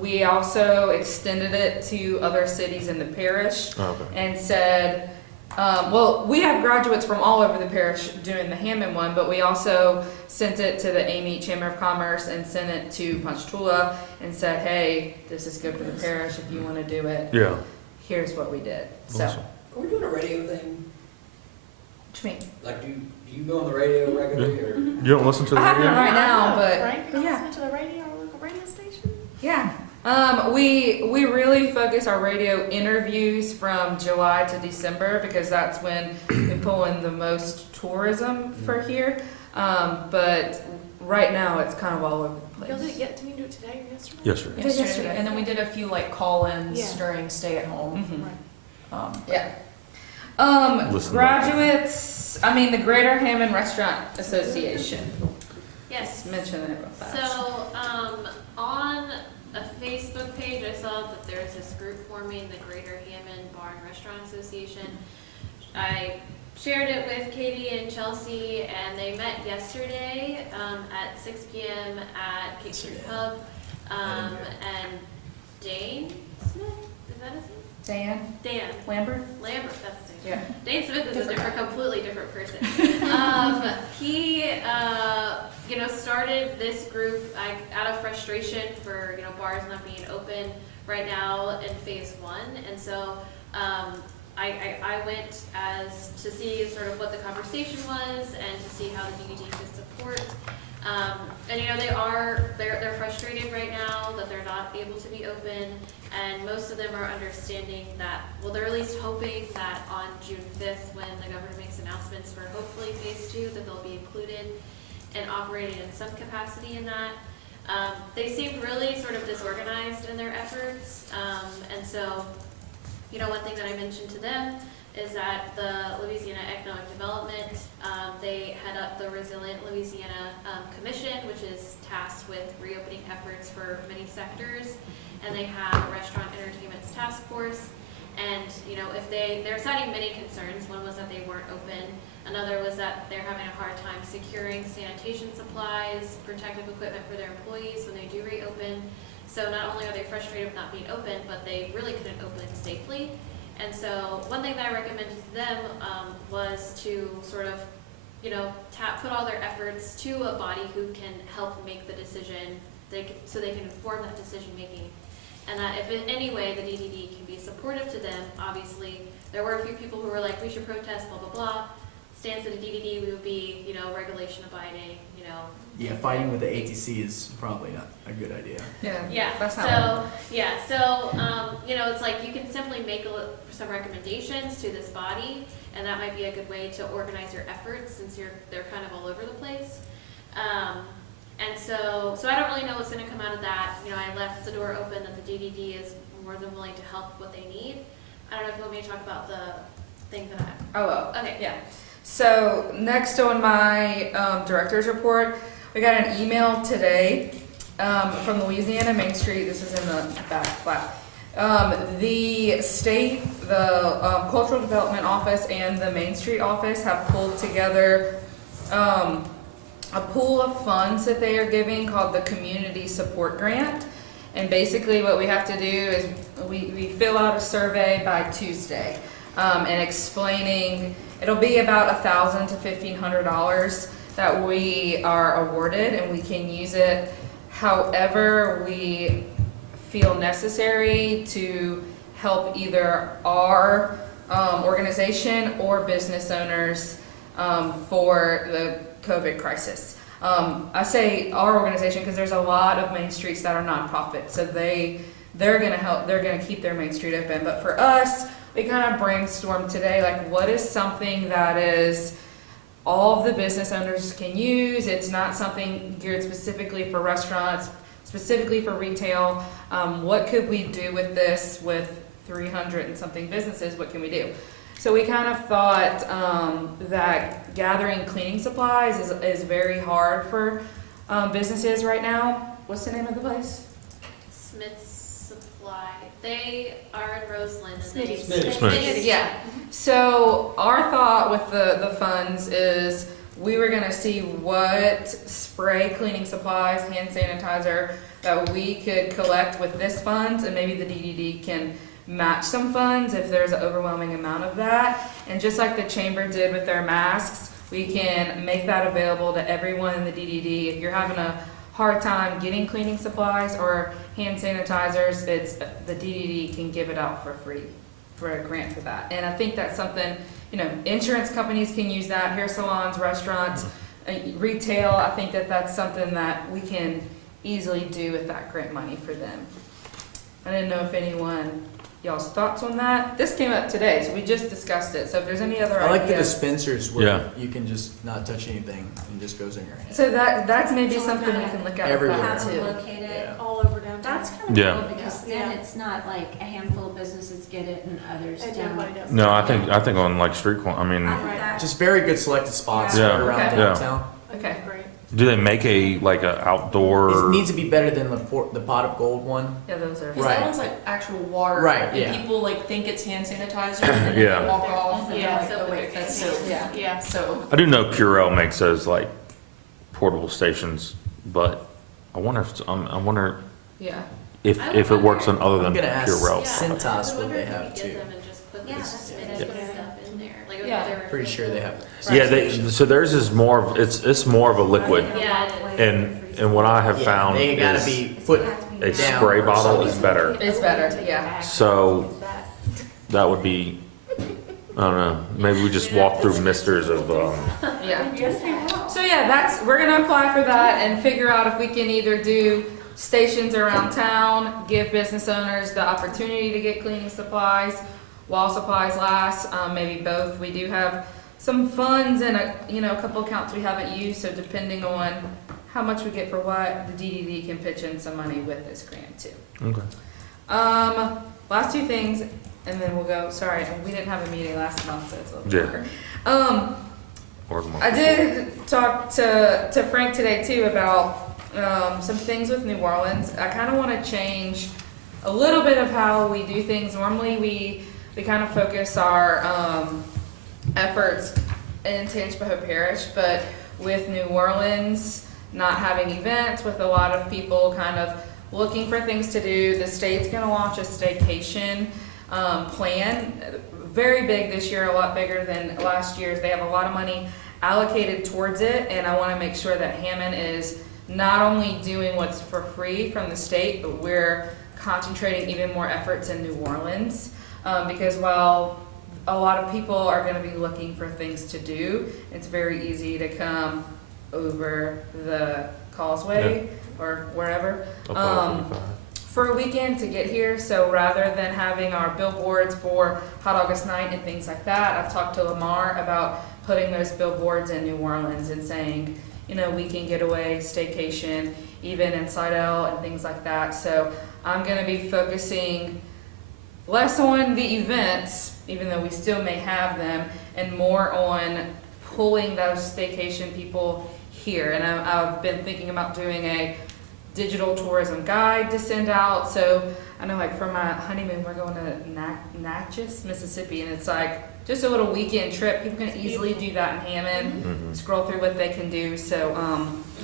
We also extended it to other cities in the parish Okay. and said, well, we have graduates from all over the parish doing the Hammond one, but we also sent it to the Amy Chamber of Commerce and sent it to Ponchatoula and said, hey, this is good for the parish if you want to do it. Yeah. Here's what we did. So, Awesome. Are we doing a radio thing? what you mean? Like, do you go on the radio regularly, or? You don't listen to the I haven't radio? right now, but Frank, yeah. listen to the radio, our local radio station. Yeah. We really focus our radio interviews from July to December because that's when we pull in the most tourism for here. But right now it's kind of all over the Y'all did place. it yet? Did you do it today or yesterday? Yes, sir. Yesterday. And then we did a few like call-ins Yeah. during stay-at-home. Mhm. Yeah. Listen. Graduates, the Greater Hammond Restaurant Association. Yes. Mention it real fast. So, on a Facebook page, I saw that there's this group forming, the Greater Hammond Bar and Restaurant Association. I shared it with Katie and Chelsea, and they met yesterday at 6 p.m. at Cape Street Pub. And Dane Smith, is that his name? Dan Lambert? Lambert, that's his name. Yeah. Dane Smith is completely different person. He, started this group out of frustration for, bars not being open right now in phase 1. And so, I went as to see sort of what the conversation was and to see how the DDD could support. And you know, they're frustrated right now that they're not able to be open, and most of them are understanding that, well, they're at least hoping that on June 5th, when the governor makes announcements for hopefully phase 2, that they'll be included and operating in some capacity in that. They seemed really sort of disorganized in their efforts, and so, you know, one thing that I mentioned to them is that the Louisiana Economic Development, they head up the Resilient Louisiana Commission, which is tasked with reopening efforts for many sectors, and they have a Restaurant Entertainment's Task Force. And, you know, if they're citing many concerns. One was that they weren't open. Another was that they're having a hard time securing sanitation supplies, protective equipment for their employees when they do reopen. So not only are they frustrated with not being open, but they really couldn't open safely. And so one thing that I recommended to them was to sort of, you know, put all their efforts to a body who can help make the decision, so they can inform that decision making. And that if in any way the DDD can be supportive to them, obviously there were a few people who were like, we should protest, blah, blah, blah. Stance of the DDD, we would be, you know, regulation abiding, you know. Yeah, fighting with the ATC is probably not a good idea. Yeah, That's not so, you know, it's like you can simply make some recommendations to this body, and that might be a good way to organize your efforts since they're kind of all over the place. And so I don't really know what's going to come out of that. You know, I left the door open that the DDD is more than willing to help what they need. I don't know if you want me to talk about the thing that I... Oh, well. Okay. Yeah. So next on my director's report, we got an email today from Louisiana Main Street. This is in the back flap. The state, the Cultural Development Office and the Main Street Office have pulled together a pool of funds that they are giving called the Community Support Grant. And basically what we have to do is we fill out a survey by Tuesday and explaining, it'll be about $1,000 to $1,500 that we are awarded, and we can use it however we feel necessary to help either our organization or business owners for the COVID crisis. I say our organization because there's a lot of main streets that are nonprofit, so they're gonna help. They're gonna keep their main street open. But for us, we kind of brainstormed today, like what is something that is all of the business owners can use. It's not something geared specifically for restaurants, specifically for retail. What could we do with this with 300 and something businesses? What can we do? So we kind of thought that gathering cleaning supplies is very hard for businesses right now. What's the name of the place? Smith's Supply. They are in Roseland. And Smitty's. Yeah. So our thought with the funds is we were gonna see what spray cleaning supplies, hand sanitizer that we could collect with this funds, and maybe the DDD can match some funds if there's an overwhelming amount of that. And just like the chamber did with their masks, we can make that available to everyone in the DDD. If you're having a hard time getting cleaning supplies or hand sanitizers, the DDD can give it out for free for a grant for that. And I think that's something, you know, insurance companies can use that, hair salons, restaurants, retail. I think that's something that we can easily do with that grant money for them. I didn't know if y'all's thoughts on that. This came up today, so we just discussed it. So if there's any other I like the ideas. dispensers where Yeah. you can just not touch anything and it just goes in your hand. So that's maybe something we can look at Everywhere. Have them too. located. Yeah. All over downtown. That's kind of Yeah. cool because then it's not like a handful of businesses get it and others And don't. nobody does. No, I think on like street corner, I mean, I think Right. that, Just very good selected spots Yeah. right around Okay. downtown. Okay. Great. do they make a outdoor? It needs to be better than the pot of gold one. Yeah, those are. Because Right. that one's like actual water. Right, And yeah. people like think it's hand sanitizer and then Yeah. they walk off and Yeah, they're like, so oh wait, that's soap. Yeah. Yeah. So, I do know Purell makes those like portable stations, but I wonder Yeah. if it works on other I'm than gonna ask Purell. Cintas I what wonder they if we have could too. get them and just put Yeah, this that's and good. put stuff in there. Like if Yeah. they were Pretty sure they have. Yeah, so theirs is more of it's more of a liquid, Yeah, it is. and what I have Yeah, found they gotta is be put a down spray or bottle something. is better. It's better, yeah. So that would be I don't know, maybe we just walk through misters of, Yeah. Yes, they will. So yeah, we're gonna apply for that and figure out if we can either do stations around town, give business owners the opportunity to get cleaning supplies while supplies last, maybe both. We do have some funds and a couple accounts we haven't used, so depending on how much we get for what, the DDD can pitch in some money with this grant too. okay. Last two things, and then we'll go, sorry, we didn't have a meeting last month, so it's a little Yeah. longer. Or the month I before. did talk to Frank today too about some things with New Orleans. I kind of want to change a little bit of how we do things. Normally we kind of focus our efforts in Tangipahoa Parish, but with New Orleans not having events, with a lot of people kind of looking for things to do, the state's going to launch a staycation plan. Very big this year, a lot bigger than last year's. They have a lot of money allocated towards it, and I want to make sure that Hammond is not only doing what's for free from the state, but we're concentrating even more efforts in New Orleans, because while a lot of people are going to be looking for things to do, it's very easy to come over the causeway or wherever. For a weekend to get here, so rather than having our billboards for Hot August Night and things like that, I've talked to Lamar about putting those billboards in New Orleans and saying, weekend getaway, staycation, even in Slidell and things like that. So I'm going to be focusing less on the events, even though we still may have them, and more on pulling those staycation people here. And I've been thinking about doing a digital tourism guide to send out. So I know, like, for my honeymoon, we're going to Natchez, Mississippi, and it's like just a little weekend trip. People can easily do that in Hammond, scroll through what they can do. So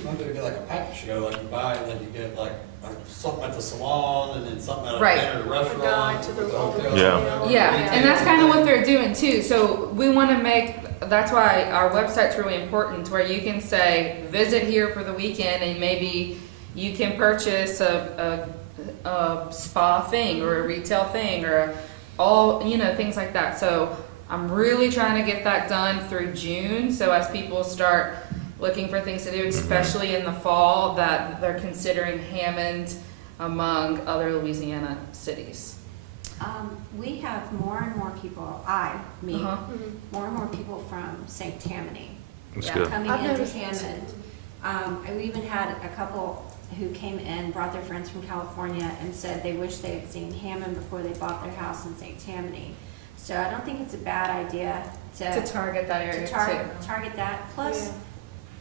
Maybe get like a package, like you buy and then you get like something at the salon and then something at Right. a restaurant. guide to the hotel. yeah, and that's kind of what they're doing too. So we want to that's why our website's really important, where you can say, visit here for the weekend, and maybe you can purchase a spa thing or a retail thing or things like that. So I'm really trying to get that done through June. So as people start looking for things to do, especially in the fall, that they're considering Hammond among other Louisiana cities. We have more and more people, more and more people from St. Tammany That's Yeah. good. coming I've into noticed that. Hammond. And we even had a couple who came in, brought their friends from California, and said they wish they had seen Hammond before they bought their house in St. Tammany. So I don't think it's a bad idea To target that area too. target that. Plus,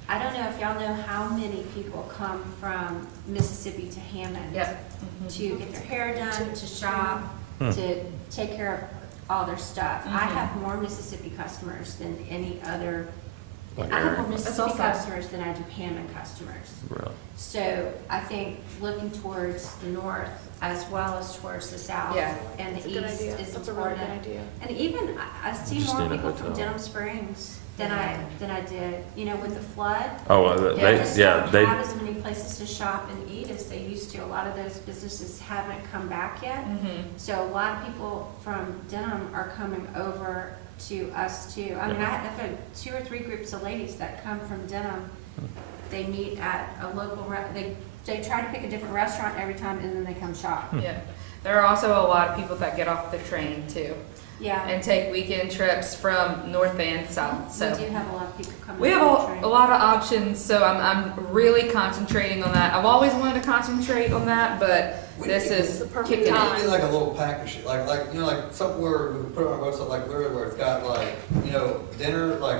I don't know if y'all know how many people come from Mississippi to Hammond Yep. to get their hair done, to shop, to take care of all their stuff. I have more Mississippi customers than any other. I have more Mississippi awesome. customers than I do Hammond customers. Really. So I think looking towards the north as well as towards the south Yeah. and That's a the good east idea. is That's a really important. good idea. And even I see Just more need a people from hotel. Denham Springs than I did, with the flood. Oh, They just don't they, have as many places to shop and eat as they used to. A lot of those businesses haven't come back yet. So a lot of people from Denham are coming over to us too. I mean, I've had 2 or 3 groups of ladies that come from Denham. They meet at a local, they try to pick a different restaurant every time, and then they come shop. Yeah. There are also a lot of people that get off the train too Yeah, and take weekend trips from north and south. we So do have a lot of people coming. we have on the train. a lot of options. So I'm really concentrating on that. I've always wanted to concentrate on that, but this is the perfect kicking time. it. Maybe like a little package, like something where we put it on our website, like literally where it's got like, dinner, like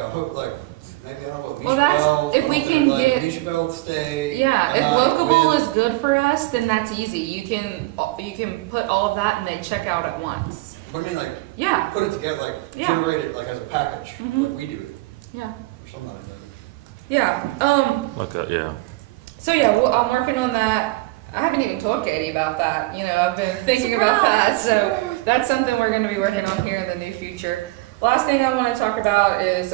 maybe, I don't know, what, Well, that's- if we can get- Beach Bell stay. Yeah, if with- Locable is good for us, then that's easy. You can put all of that and they check out at once. But I mean, like, Yeah, put it together, like, Yeah. generate it like as a package, Mhm. like we do it, yeah, or something like that. yeah. like that, yeah. So yeah, well, I'm working on that. I haven't even told Katie about that. I've been thinking about that. So that's something we're going to be working on here in the near future. Last thing I want to talk about is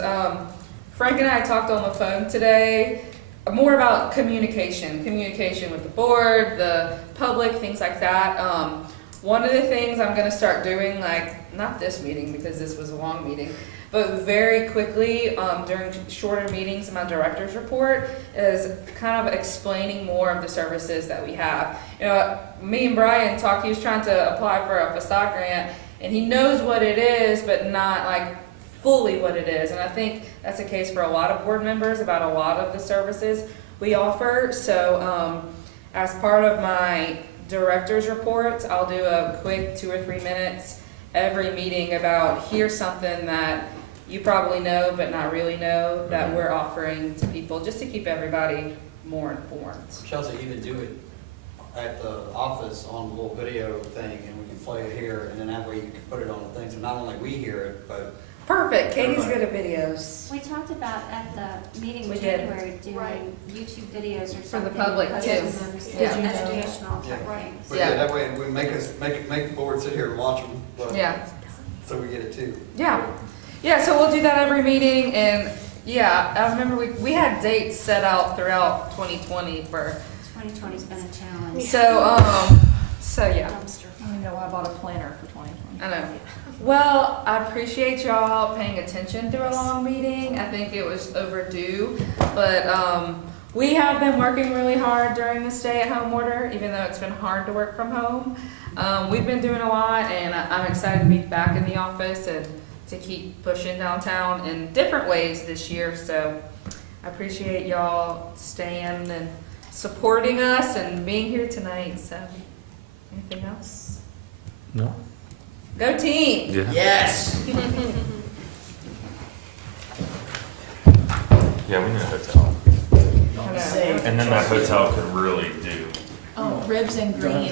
Frank and I talked on the phone today more about communication with the board, the public, things like that. One of the things I'm going to start doing, like not this meeting, because this was a long meeting, but very quickly, during shorter meetings in my director's report, is kind of explaining more of the services that we have. You know, me and Brian talked, he was trying to apply for a facade grant, and he knows what it is, but not like fully what it is. And I think that's the case for a lot of board members about a lot of the services we offer. So as part of my director's reports, I'll do a quick 2 or 3 minutes every meeting about here's something that you probably know but not really know that we're offering to people, just to keep everybody more informed. Chelsea, even do it at the office on a little video thing, and we can play it here, and then that way you can put it on the thing, so not only we hear it, but. Perfect, Katie's good at videos. We talked about at the meeting We in did. January, doing Right. YouTube videos or For something. the public, posting too. them, Yeah. Educational type Yeah. things. But Yeah. yeah, that way we make the board sit here and watch them, but, Yeah. so we get it too. Yeah, yeah, so we'll do that every meeting, and yeah, I remember we had dates set out throughout 2020 for, 2020's been a challenge. so yeah, Dumpster I don't even know why I bought a planner for 2020. I know. Well, I appreciate y'all paying attention through a long meeting. I think it was overdue, but we have been working really hard during the stay-at-home order, even though it's been hard to work from home. We've been doing a lot, and I'm excited to be back in the office and to keep pushing downtown in different ways this year. So I appreciate y'all staying and supporting us and being here tonight. So anything else? No? Go team! Yeah. Yes. Yeah, we need a hotel. I know. And then that hotel could really do. Oh, ribs and green.